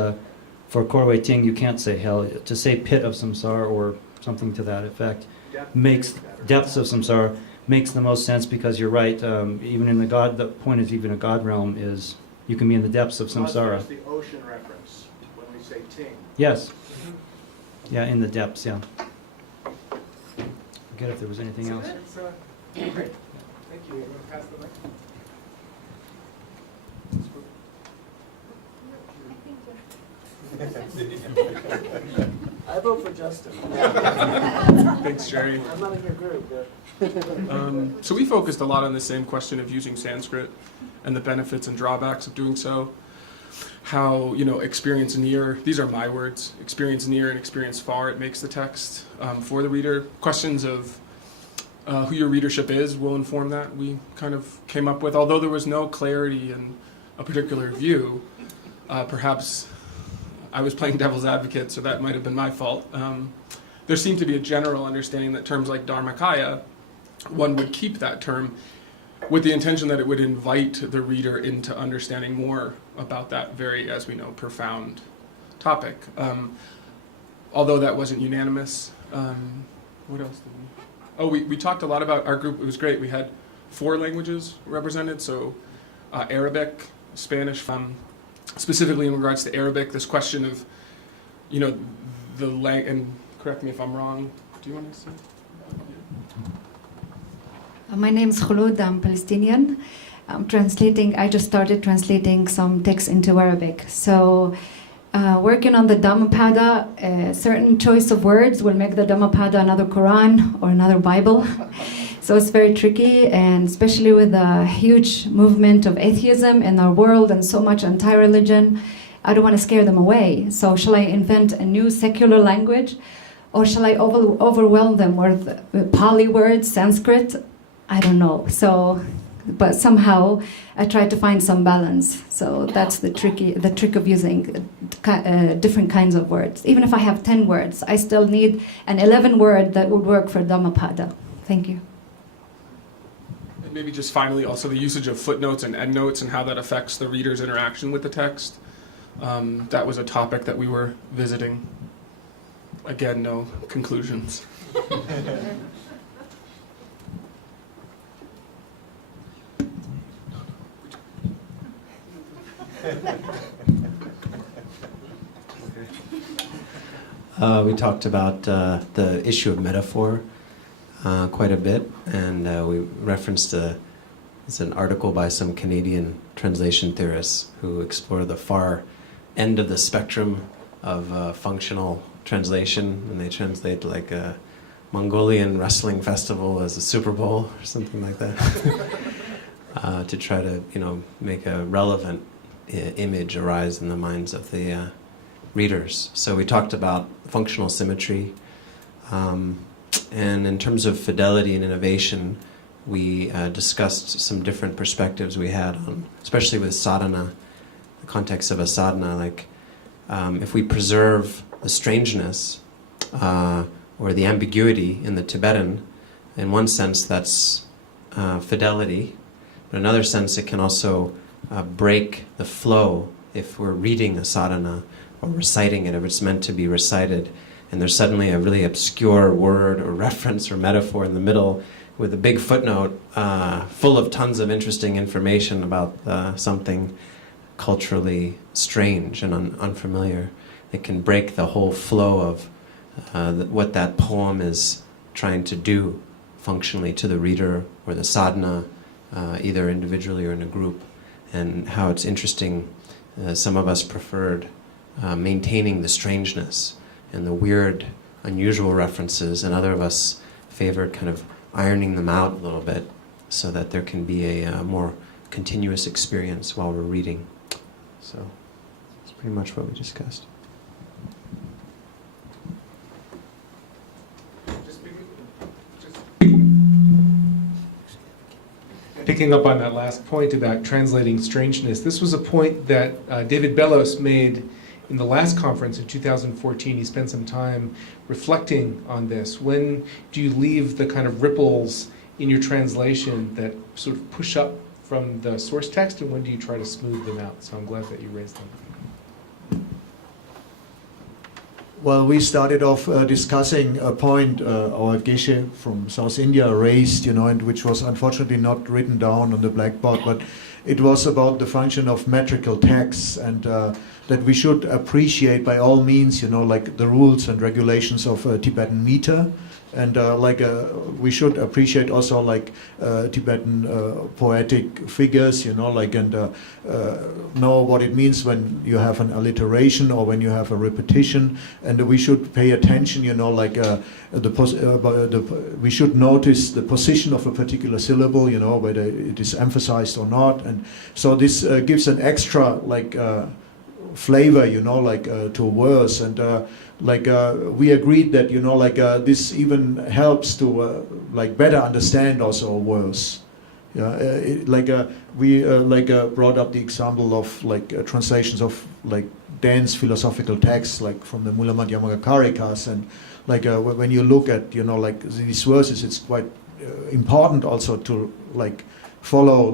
for korwa ting, you can't say hell. To say pit of samsara or something to that effect makes depths of samsara makes the most sense, because you're right. Even in the point is even a God realm is you can be in the depths of samsara. That's the ocean reference when we say ting. Yes. Yeah, in the depths. Yeah. Forget if there was anything else. Great. Thank you. You want to pass the mic? I vote for Justin. Thanks, Jerry. I'm not in your group. So we focused a lot on the same question of using Sanskrit and the benefits and drawbacks of doing so. How, experience near, these are my words, experience near and experience far, it makes the text for the reader. Questions of who your readership is will inform that. We kind of came up with, although there was no clarity in a particular view, perhaps I was playing devil's advocate, so that might have been my fault. There seemed to be a general understanding that terms like Dharmakaya, one would keep that term with the intention that it would invite the reader into understanding more about that very, as we know, profound topic. Although that wasn't unanimous. What else did we? Oh, we talked a lot about our group. It was great. We had 4 languages represented, so Arabic, Spanish, specifically in regards to Arabic, this question of, and correct me if I'm wrong. Do you want to say? My name is Khulud, I'm Palestinian. I just started translating some texts into Arabic. So working on the Dhammapada, a certain choice of words will make the Dhammapada another Quran or another Bible. So it's very tricky, and especially with the huge movement of atheism in our world and so much anti-religion, I don't want to scare them away. So shall I invent a new secular language, or shall I overwhelm them with Pali words, Sanskrit? I don't know. So, but somehow I try to find some balance. So that's the trick of using different kinds of words. Even if I have 10 words, I still need an 11 word that would work for Dhammapada. Thank you. And maybe just finally also the usage of footnotes and endnotes and how that affects the reader's interaction with the text. That was a topic that we were visiting. Again, no conclusions. We talked about the issue of metaphor quite a bit, and we referenced it's an article by some Canadian translation theorists who explore the far end of the spectrum of functional translation, and they translate like a Mongolian wrestling festival as a Super Bowl or something like that, to try to make a relevant image arise in the minds of the readers. So we talked about functional symmetry, and in terms of fidelity and innovation, we discussed some different perspectives we had on, especially with sadhana, the context of a sadhana, like if we preserve the strangeness or the ambiguity in the Tibetan, in one sense that's fidelity, but in another sense it can also break the flow if we're reading a sadhana or reciting it, if it's meant to be recited, and there's suddenly a really obscure word or reference or metaphor in the middle with a big footnote full of tons of interesting information about something culturally strange and unfamiliar. It can break the whole flow of what that poem is trying to do functionally to the reader or the sadhana, either individually or in a group, and how it's interesting. Some of us preferred maintaining the strangeness and the weird, unusual references, and other of us favored kind of ironing them out a little bit so that there can be a more continuous experience while we're reading. So that's pretty much what we discussed. Picking up on that last point about translating strangeness, this was a point that David Bellos made in the last conference in 2014. He spent some time reflecting on this. When do you leave the kind of ripples in your translation that sort of push up from the source text, and when do you try to smooth them out? So I'm glad that you raised them. Well, we started off discussing a point our Geshe from South India raised, and which was unfortunately not written down on the blackboard, but it was about the function of metrical texts, and that we should appreciate by all means, like the rules and regulations of Tibetan meter, and we should appreciate also like Tibetan poetic figures, and know what it means when you have an alliteration or when you have a repetition, and we should pay attention, we should notice the position of a particular syllable, whether it is emphasized or not, and so this gives an extra flavor, to a verse, and we agreed that this even helps to better understand also a verse. We brought up the example of translations of dense philosophical texts from the Mula Madhyamaka Karikas, and when you look at these verses, it's quite important also to follow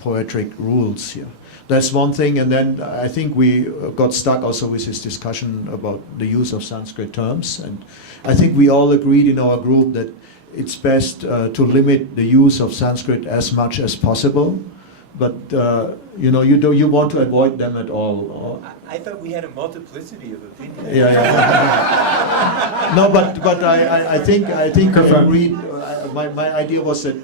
poetic rules here. That's one thing, and then I think we got stuck also with this discussion about the use of Sanskrit terms, and I think we all agreed in our group that it's best to limit the use of Sanskrit as much as possible, but you want to avoid them at all. I thought we had a multiplicity of opinions. Yeah. No, but I think we agreed. My idea was that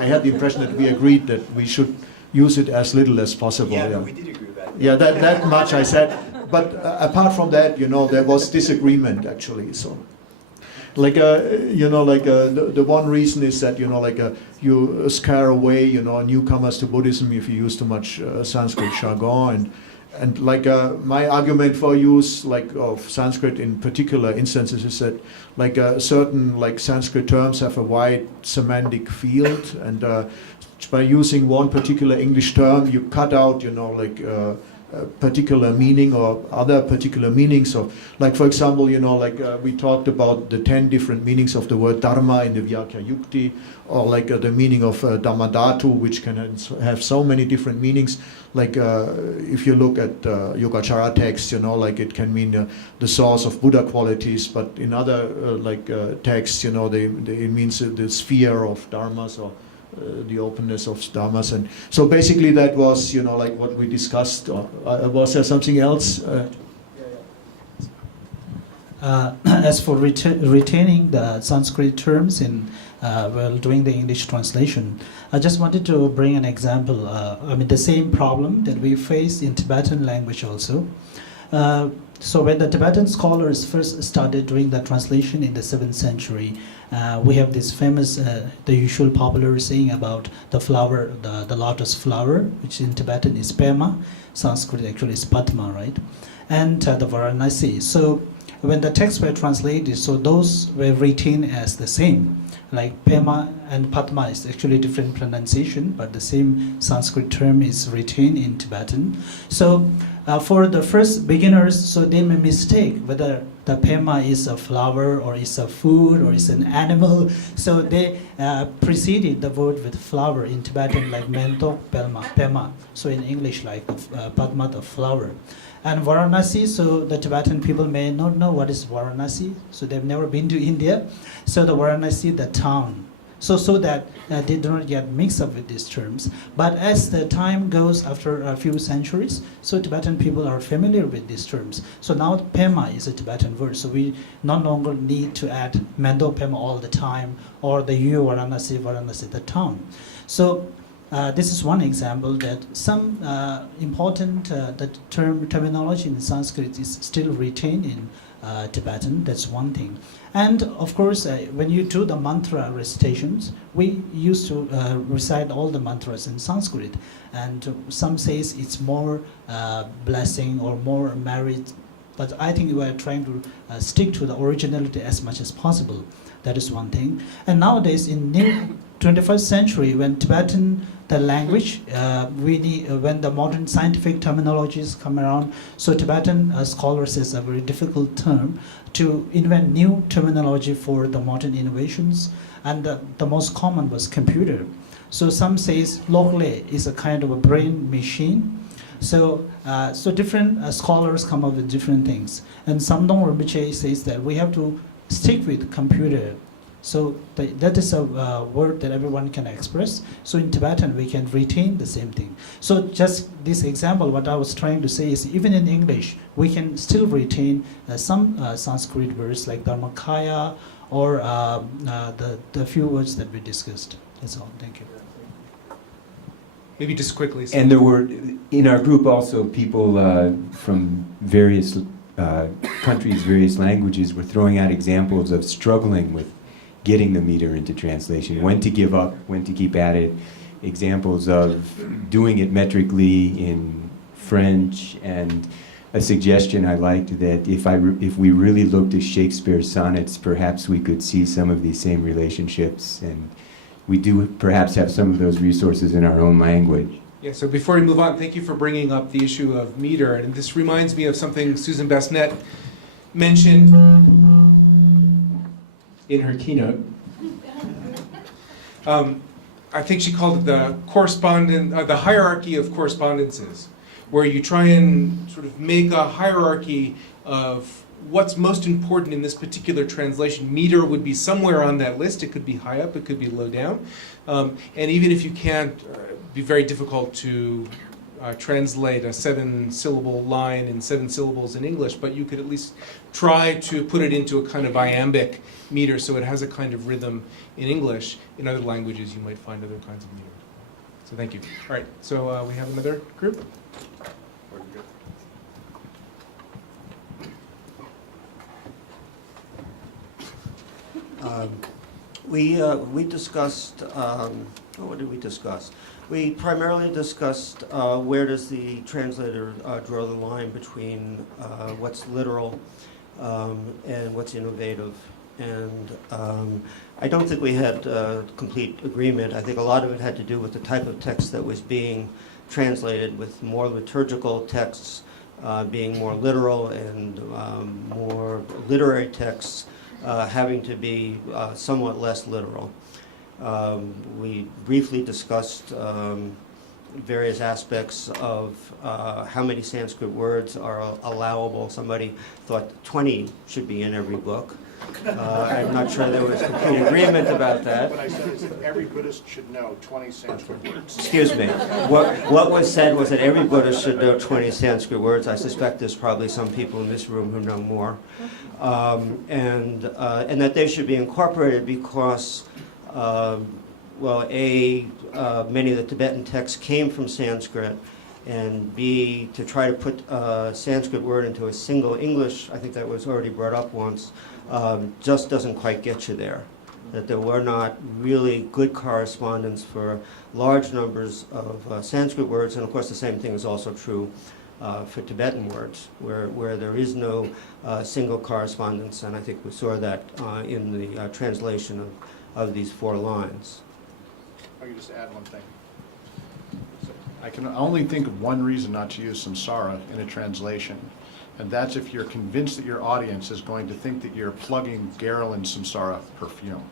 I had the impression that we agreed that we should use it as little as possible. Yeah, we did agree with that. Yeah, that much I said. But apart from that, there was disagreement actually. So, Like the one reason is that you scare away newcomers to Buddhism if you use too much Sanskrit jargon, and my argument for use of Sanskrit in particular instances is that certain Sanskrit terms have a wide semantic field, and by using one particular English term you cut out a particular meaning or other particular meanings of, for example, we talked about the 10 different meanings of the word dharma in the Vyakya Yukti, or the meaning of dhammadhatu, which can have so many different meanings. If you look at Yogacara texts, it can mean the source of Buddha qualities, but in other texts, it means the sphere of dharmas, or the openness of dharmas. And so basically that was what we discussed. Was there something else? As for retaining the Sanskrit terms in while doing the English translation, I just wanted to bring an example. The same problem that we face in Tibetan language also. So when the Tibetan scholars first started doing the translation in the 7th century, we have this famous, the usual popular saying about the flower, the lotus flower, which in Tibetan is Pema, Sanskrit actually is Padma, right? And the Varanasi. So when the texts were translated, so those were retained as the same. Like Pema and Padma is actually different pronunciation, but the same Sanskrit term is retained in Tibetan. So for the first beginners, so they may mistake whether the Pema is a flower or is a food or is an animal. So they preceded the word with flower in Tibetan like Mento, Pema. So in English like Padma, the flower. And Varanasi, so the Tibetan people may not know what is Varanasi, so they've never been to India. So the Varanasi, the town. So that they do not get mixed up with these terms. But as the time goes, after a few centuries, so Tibetan people are familiar with these terms. So now Pema is a Tibetan word, so we no longer need to add Mendo Pema all the time, or the Yu Varanasi, the town. So this is one example that some important the terminology in Sanskrit is still retained in Tibetan. That's one thing. And of course, when you do the mantra recitations, we used to recite all the mantras in Sanskrit. And some says it's more blessing or more merit. But I think we are trying to stick to the originality as much as possible. That is one thing. And nowadays, in new 21st century, when Tibetan, the language, we need, when the modern scientific terminologies come around, so Tibetan scholars says a very difficult term to invent new terminology for the modern innovations, and the most common was computer. So some says locally is a kind of a brain machine. So different scholars come up with different things. And Samdong Rinpoche says that we have to stick with computer. So that is a word that everyone can express. So in Tibetan, we can retain the same thing. So just this example, what I was trying to say is even in English, we can still retain some Sanskrit words like Dharmakaya or the few words that we discussed. That's all. Thank you. Maybe just quickly. And there were, in our group also, people from various countries, various languages were throwing out examples of struggling with getting the meter into translation, when to give up, when to keep at it, examples of doing it metrically in French, and a suggestion I liked that if we really looked at Shakespeare's sonnets, perhaps we could see some of these same relationships, and we do perhaps have some of those resources in our own language. Yeah, so before we move on, thank you for bringing up the issue of meter, and this reminds me of something Susan Bassnett mentioned in her keynote. I think she called it the hierarchy of correspondences, where you try and sort of make a hierarchy of what's most important in this particular translation. Meter would be somewhere on that list. It could be high up, it could be low down. And even if you can't, it'd be very difficult to translate a 7-syllable line in 7 syllables in English, but you could at least try to put it into a kind of iambic meter so it has a kind of rhythm in English. In other languages, you might find other kinds of meter. So thank you. All right, so we have another group. We discussed, what did we discuss? We primarily discussed where does the translator draw the line between what's literal and what's innovative. And I don't think we had complete agreement. I think a lot of it had to do with the type of text that was being translated, with more liturgical texts being more literal and more literary texts having to be somewhat less literal. We briefly discussed various aspects of how many Sanskrit words are allowable. Somebody thought 20 should be in every book. I'm not sure there was complete agreement about that. What I said is that every Buddhist should know 20 Sanskrit words. Excuse me. What was said was that every Buddhist should know 20 Sanskrit words. I suspect there's probably some people in this room who know more. And that they should be incorporated because, well, A, many of the Tibetan texts came from Sanskrit, and B, to try to put a Sanskrit word into a single English, I think that was already brought up once, just doesn't quite get you there. That there were not really good correspondence for large numbers of Sanskrit words, and of course the same thing is also true for Tibetan words, where there is no single correspondence, and I think we saw that in the translation of these 4 lines. I can just add one thing. I can only think of one reason not to use samsara in a translation, and that's if you're convinced that your audience is going to think that you're plugging Garland Samsara perfume.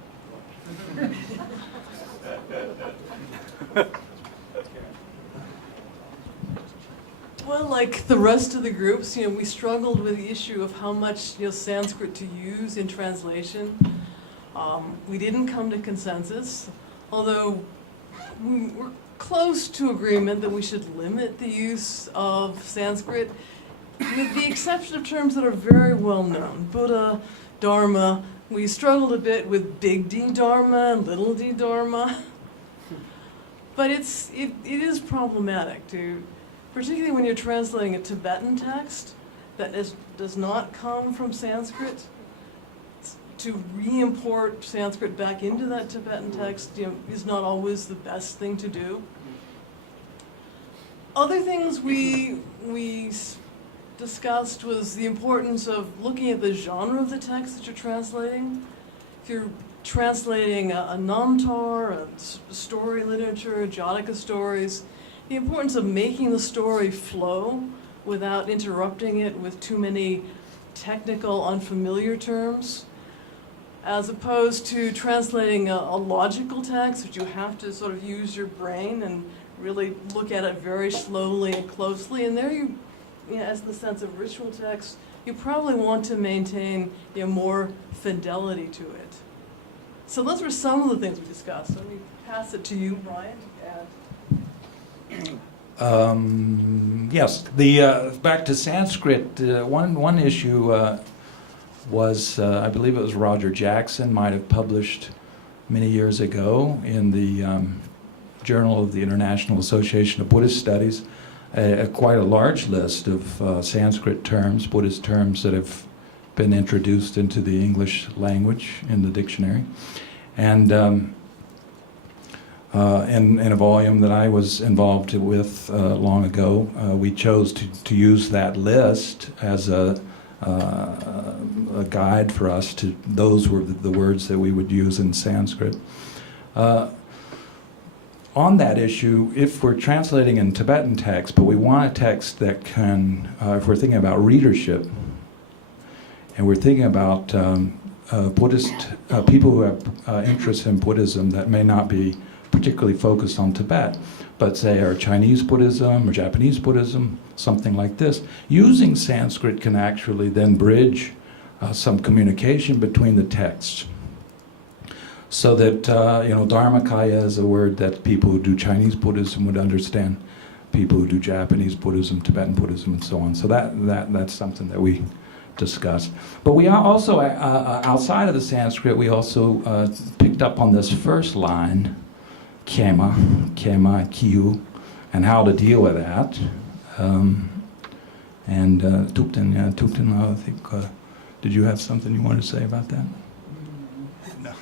Well, like the rest of the groups, we struggled with the issue of how much Sanskrit to use in translation. We didn't come to consensus, although we're close to agreement that we should limit the use of Sanskrit, with the exception of terms that are very well known. Buddha, Dharma. We struggled a bit with big D Dharma, little d Dharma. But it is problematic particularly when you're translating a Tibetan text that does not come from Sanskrit. To re-import Sanskrit back into that Tibetan text is not always the best thing to do. Other things we discussed was the importance of looking at the genre of the text that you're translating. If you're translating a namtar, a story literature, Jataka stories, the importance of making the story flow without interrupting it with too many technical, unfamiliar terms, as opposed to translating a logical text, which you have to sort of use your brain and really look at it very slowly and closely. And there as the sense of ritual text, you probably want to maintain more fidelity to it. So those were some of the things we discussed. Let me pass it to you, Brian, to add. Yes, back to Sanskrit, one issue was, I believe it was Roger Jackson, might have published many years ago in the Journal of the International Association of Buddhist Studies, quite a large list of Sanskrit terms, Buddhist terms that have been introduced into the English language in the dictionary. And in a volume that I was involved with long ago, we chose to use that list as a guide for us to, those were the words that we would use in Sanskrit. On that issue, if we're translating in Tibetan text, but we want a text that can, if we're thinking about readership, and we're thinking about Buddhist people who have interests in Buddhism that may not be particularly focused on Tibet, but say are Chinese Buddhism or Japanese Buddhism, something like this, using Sanskrit can actually then bridge some communication between the texts. So that, Dharmakaya is a word that people who do Chinese Buddhism would understand, people who do Japanese Buddhism, Tibetan Buddhism, and so on. So that's something that we discussed. But we are also, outside of the Sanskrit, we also picked up on this first line, kema, kiu, and how to deal with that. Tupten, I think, did you have something you wanted to say about that? No.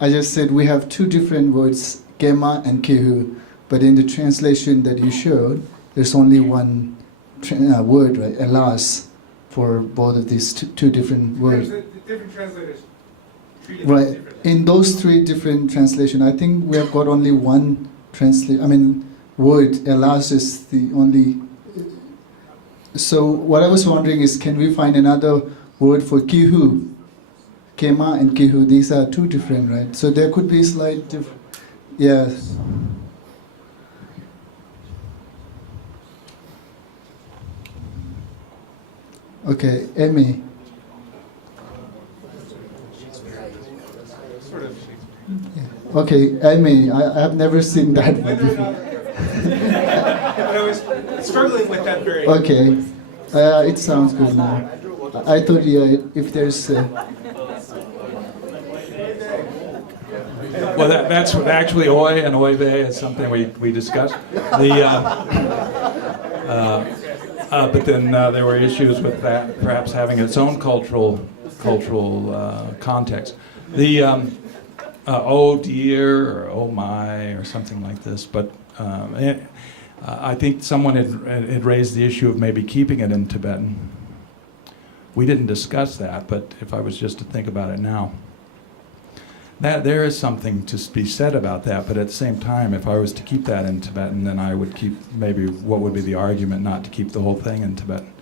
I just said we have two different words, Kema and Kehu, but in the translation that you showed, there's only one word, right? Alas, for both of these two different words. The different translators treat it Right. differently. In those three different translations, I think we have got only one word. Alas is the only. So what I was wondering is, can we find another word for Kihu? Kema and Kihu, these are two different, right? So there could be slight difference. Yes. Okay, Emmy. Sort of Shakespeare. Okay, Emmy, I have never seen that one Whether or before. not, but I was struggling with that very. Okay, it sounds good now. I thought, if there's. Well, that's actually oi and oive is something we discussed. But then there were issues with that perhaps having its own cultural context. The oh dear or oh my or something like this. But I think someone had raised the issue of maybe keeping it in Tibetan. We didn't discuss that, but if I was just to think about it now. That there is something to be said about that, but at the same time, if I was to keep that in Tibetan, then I would keep maybe what would be the argument not to keep the whole thing in Tibetan.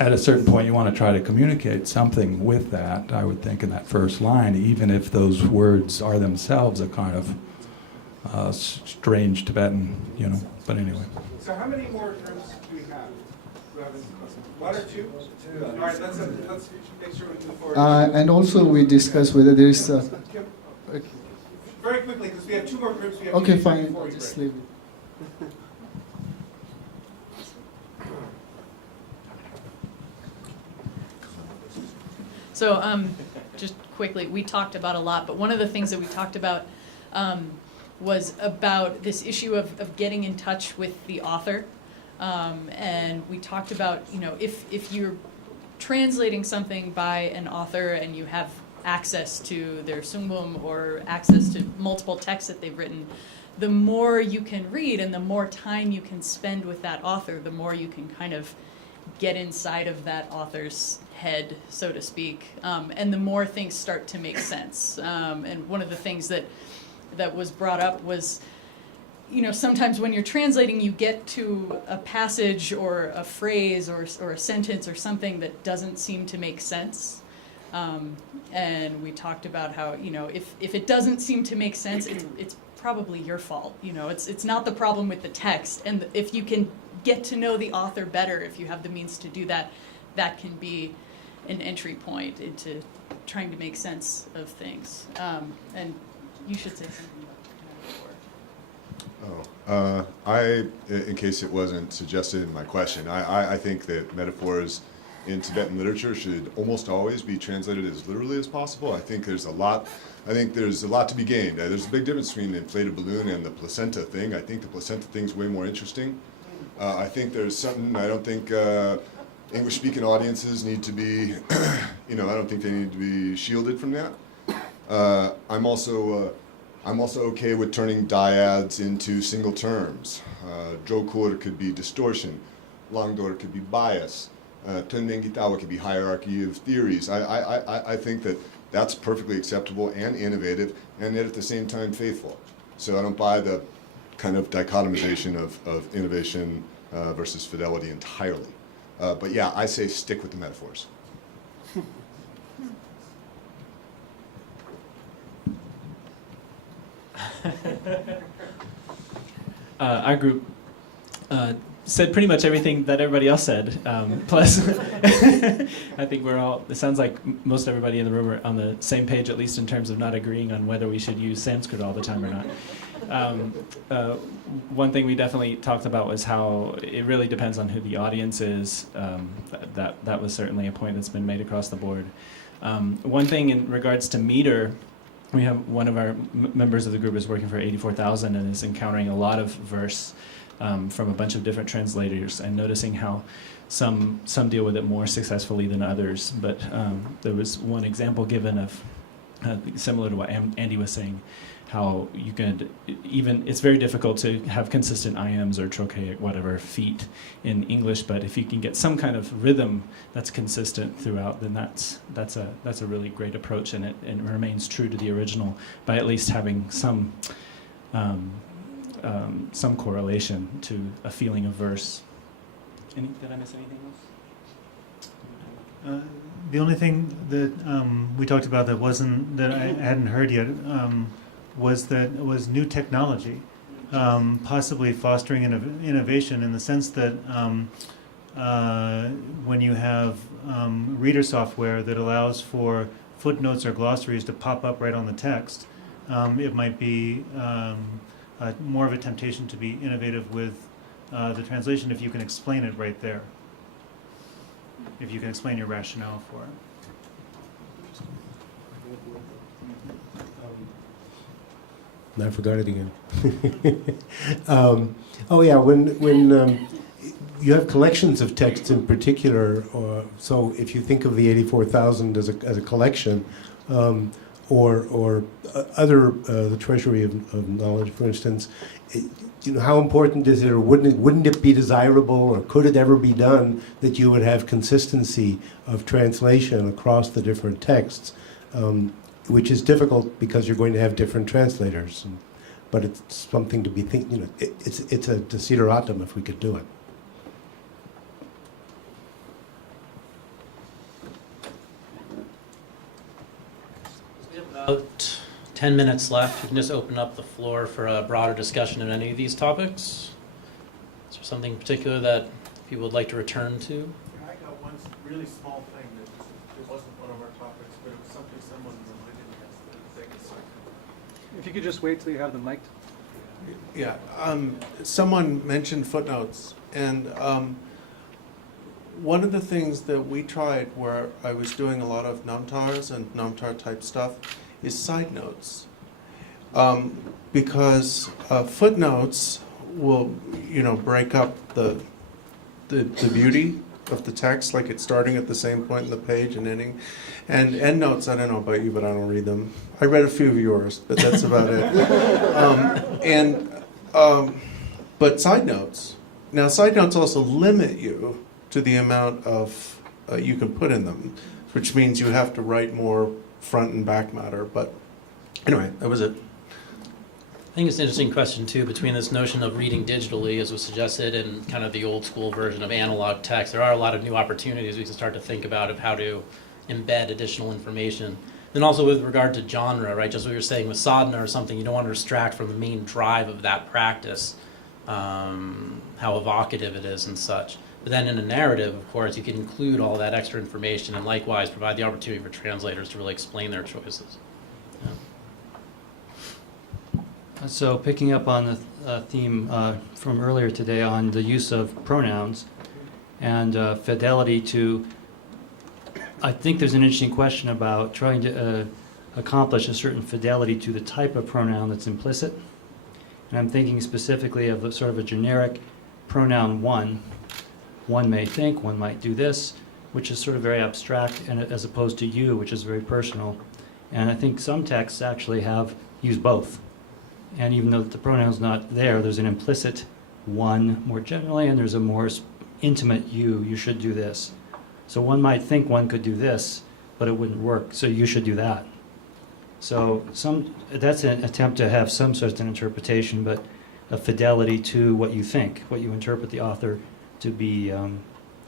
At a certain point, you want to try to communicate something with that. I would think in that first line, even if those words are themselves a kind of strange Tibetan, But anyway. So how many more terms do we have? One or two? All right, let's make sure we move forward. And also we discussed whether there is. Very quickly, because we have two more groups. We have Okay, to fine. before we Just break. leave it. So just quickly, we talked about a lot, but one of the things that we talked about was about this issue of getting in touch with the author. And we talked about, if you're translating something by an author and you have access to their sungbum or access to multiple texts that they've written, the more you can read and the more time you can spend with that author, the more you can kind of get inside of that author's head, so to speak, and the more things start to make sense. And one of the things that was brought up was, sometimes when you're translating, you get to a passage or a phrase or a sentence or something that doesn't seem to make sense. And we talked about how, if it doesn't seem to make sense, it's probably your fault. It's not the problem with the text. And if you can get to know the author better, if you have the means to do that, that can be an entry point into trying to make sense of things. And you should say something about that before. In case it wasn't suggested in my question, I think that metaphors in Tibetan literature should almost always be translated as literally as possible. I think there's a lot to be gained. There's a big difference between the inflated balloon and the placenta thing. I think the placenta thing's way more interesting. I think there's something, I don't think English-speaking audiences need to be, I don't think they need to be shielded from that. I'm also okay with turning dyads into single terms. Jokur could be distortion. Langdor could be bias. Tundengitawa could be hierarchy of theories. I think that that's perfectly acceptable and innovative, and yet at the same time faithful. So I don't buy the kind of dichotomization of innovation versus fidelity entirely. But yeah, I say stick with the metaphors. Our group said pretty much everything that everybody else said. Plus, I think it sounds like most everybody in the room are on the same page, at least in terms of not agreeing on whether we should use Sanskrit all the time or not. One thing we definitely talked about was how it really depends on who the audience is. That was certainly a point that's been made across the board. One thing in regards to meter, we have one of our members of the group is working for 84,000 and is encountering a lot of verse from a bunch of different translators and noticing how some deal with it more successfully than others. But there was one example given of, similar to what Andy was saying, how you could it's very difficult to have consistent iams or trochaic whatever feet in English, but if you can get some kind of rhythm that's consistent throughout, then that's a really great approach, and it remains true to the original by at least having some correlation to a feeling of verse. Did I miss anything else? The only thing that we talked about that I hadn't heard yet was new technology, possibly fostering innovation in the sense that when you have reader software that allows for footnotes or glossaries to pop up right on the text, it might be more of a temptation to be innovative with the translation if you can explain it right there. If you can explain your rationale for it. I forgot it again. Oh yeah, when you have collections of texts in particular, so if you think of the 84,000 as a collection, or other the treasury of knowledge, for instance, how important is it, or wouldn't it be desirable, or could it ever be done that you would have consistency of translation across the different texts? Which is difficult because you're going to have different translators, but it's something to be it's a desideratum if we could do it. We have about 10 minutes left. We can just open up the floor for a broader discussion of any of these topics. Is there something in particular that people would like to return to? I got one really small thing that it wasn't one of our topics, but it was something someone reminded me of. Take a second. If you could just wait till you have the mic. Yeah, someone mentioned footnotes, and one of the things that we tried where I was doing a lot of namtars and namtar type stuff is side notes, because footnotes will break up the beauty of the text, like it's starting at the same point in the page and ending. And endnotes, I don't know about you, but I don't read them. I read a few of yours, but that's about it. But side notes. Now, side notes also limit you to the amount of you can put in them, which means you have to write more front and back matter. But anyway, that was it. I think it's an interesting question, too, between this notion of reading digitally, as was suggested, and kind of the old school version of analog text. There are a lot of new opportunities we can start to think about of how to embed additional information. Then also with regard to genre, right, just what you were saying with sadhana or something, you don't want to distract from the main drive of that practice, how evocative it is and such. But then in a narrative, of course, you can include all that extra information and likewise provide the opportunity for translators to really explain their choices. So picking up on the theme from earlier today on the use of pronouns and fidelity to, I think there's an interesting question about trying to accomplish a certain fidelity to the type of pronoun that's implicit. And I'm thinking specifically of sort of a generic pronoun one. One may think, one might do this, which is sort of very abstract, and as opposed to you, which is very personal. And I think some texts actually use both. And even though the pronoun's not there, there's an implicit one more generally, and there's a more intimate you should do this. So one might think one could do this, but it wouldn't work, so you should do that. So that's an attempt to have some sort of an interpretation, but a fidelity to what you think, what you interpret the author to be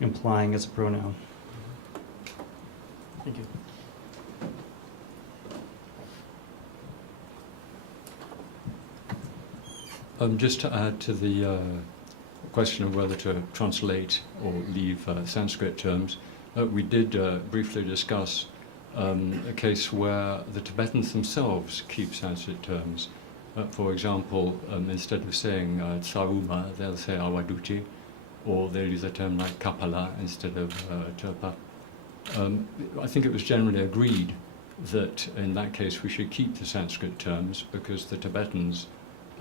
implying as a pronoun. Thank you. Just to add to the question of whether to translate or leave Sanskrit terms, we did briefly discuss a case where the Tibetans themselves keep Sanskrit terms. For example, instead of saying tsaruma, they'll say awaduchi, or they'll use a term like kapala instead of turpa. I think it was generally agreed that in that case we should keep the Sanskrit terms because the Tibetans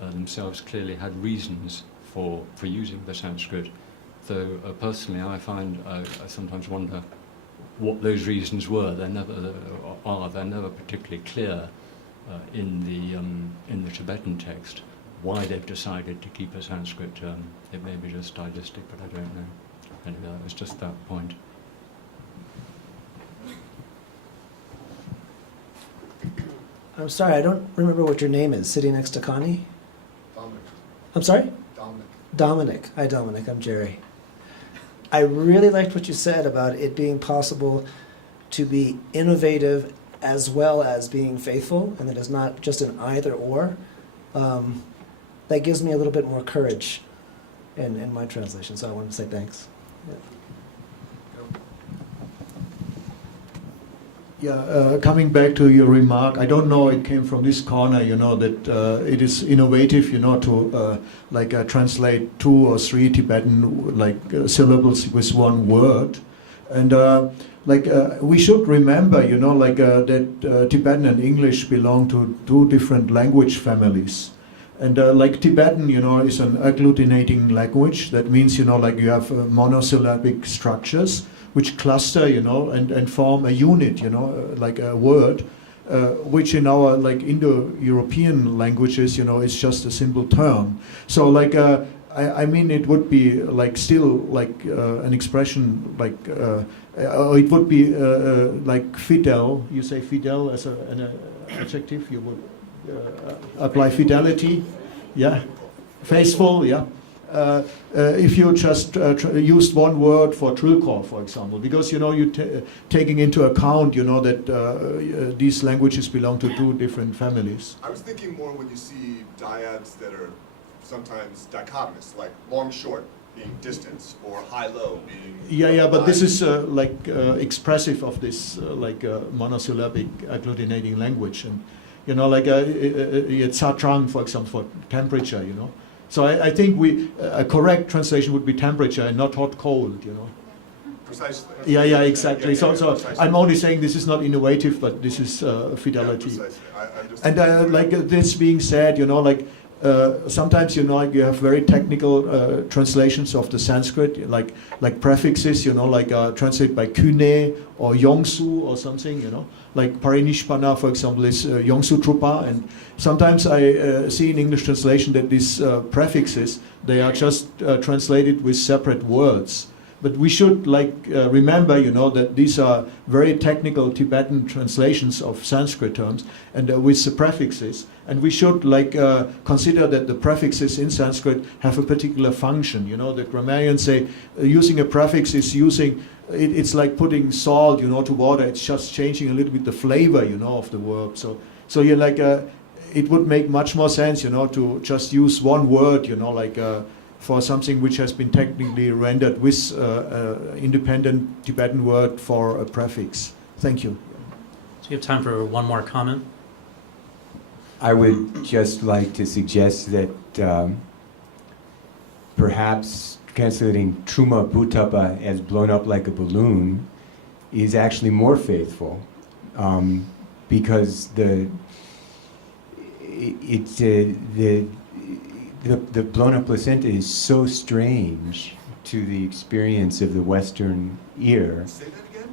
themselves clearly had reasons for using the Sanskrit. Though personally, I find I sometimes wonder what those reasons were. They're never particularly clear in the Tibetan text why they've decided to keep a Sanskrit term. It may be just stylistic, but I don't know. Anyway, it's just that point. I'm sorry, I don't remember what your name is, sitting next to Connie? Dominic. I'm sorry? Dominic. Dominic. Hi, Dominic. I'm Jerry. I really liked what you said about it being possible to be innovative as well as being faithful, and that it's not just an either or. That gives me a little bit more courage in my translation, so I wanted to say thanks. Yeah, coming back to your remark, I don't know, it came from this corner, that it is innovative, to translate 2 or 3 Tibetan syllables with one word. And we should remember, that Tibetan and English belong to 2 different language families. And Tibetan, is an agglutinating language. That means, you have monosyllabic structures which cluster, and form a unit, like a word, which in our Indo-European languages, is just a simple term. So I mean, it would be still an expression it would be fidel. You say fidel as an adjective. You would apply fidelity. Yeah, faithful. Yeah. If you just used one word for Trilkor, for example, because you're taking into account that these languages belong to 2 different families. I was thinking more when you see dyads that are sometimes dichotomous, like long-short being distance or high-low being... Yeah, but this is expressive of this monosyllabic agglutinating language. And, Tsadra, for example, for temperature, So I think a correct translation would be temperature and not hot, cold, Precisely. Yeah, exactly. Yeah, so precisely. I'm only saying this is not innovative, but this is fidelity. Yeah, precisely. And this being said, sometimes you have very technical translations of the Sanskrit, like prefixes, translated by Kune or Yongsu or something, like Parinishpana, for example, is Yongsu Trupa, and sometimes I see in English translation that these prefixes, they are just translated with separate words. But we should remember, that these are very technical Tibetan translations of Sanskrit terms, and with the prefixes. And we should consider that the prefixes in Sanskrit have a particular function. The grammarians say using a prefix is using. It's like putting salt, to water. It's just changing a little bit the flavor, of the verb. So you're it would make much more sense, to just use one word, for something which has been technically rendered with independent Tibetan word for a prefix. Thank you. So you have time for one more comment? I would just like to suggest that perhaps translating Truma Bhutapa as blown up like a balloon is actually more faithful, because the blown up placenta is so strange to the experience of the Western ear. Say that again?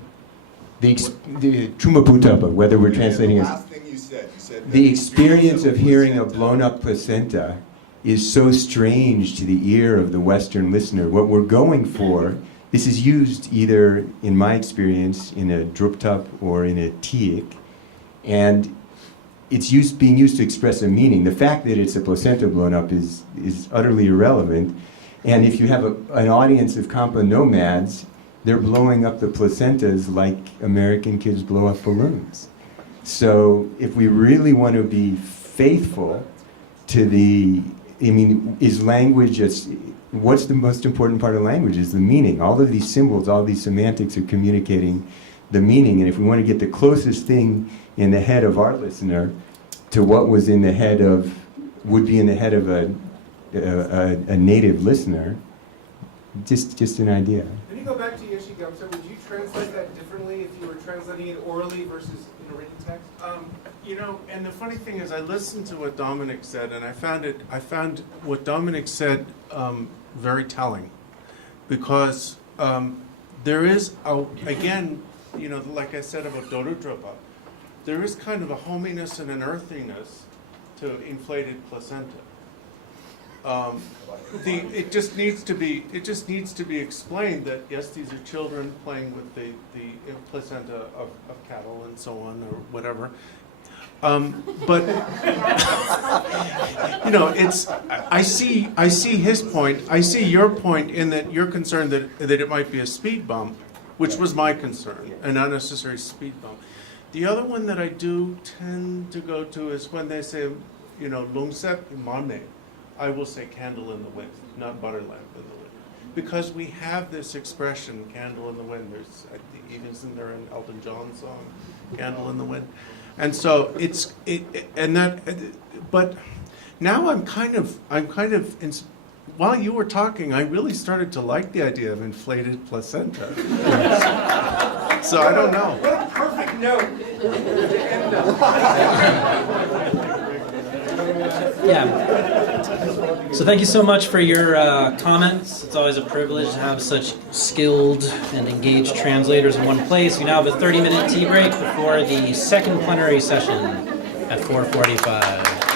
The Truma Bhutapa, whether we're translating the as... last thing you said The experience of hearing a blown up placenta is so strange to the ear of the Western listener. What we're going for, this is used either, in my experience, in a druptap or in a tiik, and it's being used to express a meaning. The fact that it's a placenta blown up is utterly irrelevant. And if you have an audience of Kampa nomads, they're blowing up the placentas like American kids blow up balloons. So if we really want to be faithful to is language what's the most important part of language is the meaning. All of these symbols, all these semantics are communicating the meaning. And if we want to get the closest thing in the head of our listener to what would be in the head of a native listener, just an idea. Let me go back to Yoshigam. So would you translate that differently if you were translating it orally versus in a written the text? You know, and the funny thing is, I listened to what Dominic said, and I found what Dominic said very telling, because there is, again, you know, like I said about Dorudrapa, there is kind of a hominess and an earthiness to inflated placenta. It just needs to be explained that yes, these are children playing with the placenta of cattle and so on or whatever. But you know, it's I see his point. I see your point in that you're concerned that it might be a speed bump, which was my concern, an unnecessary speed bump. The other one that I do tend to go to is when they say, you know, lungset mame. I will say candle in the wind, not butter lamp in the wind. Because we have this expression, candle in the wind. There's, I think, isn't there an Elton John song, Candle in the Wind? And so but now I'm kind of, while you were talking, I really started to like the idea of inflated placenta. So I don't know. What a perfect note to end on. Yeah. So thank you so much for your comments. It's always a privilege to have such skilled and engaged translators in one place. We now have a 30-minute tea break before the second plenary session at 4:45.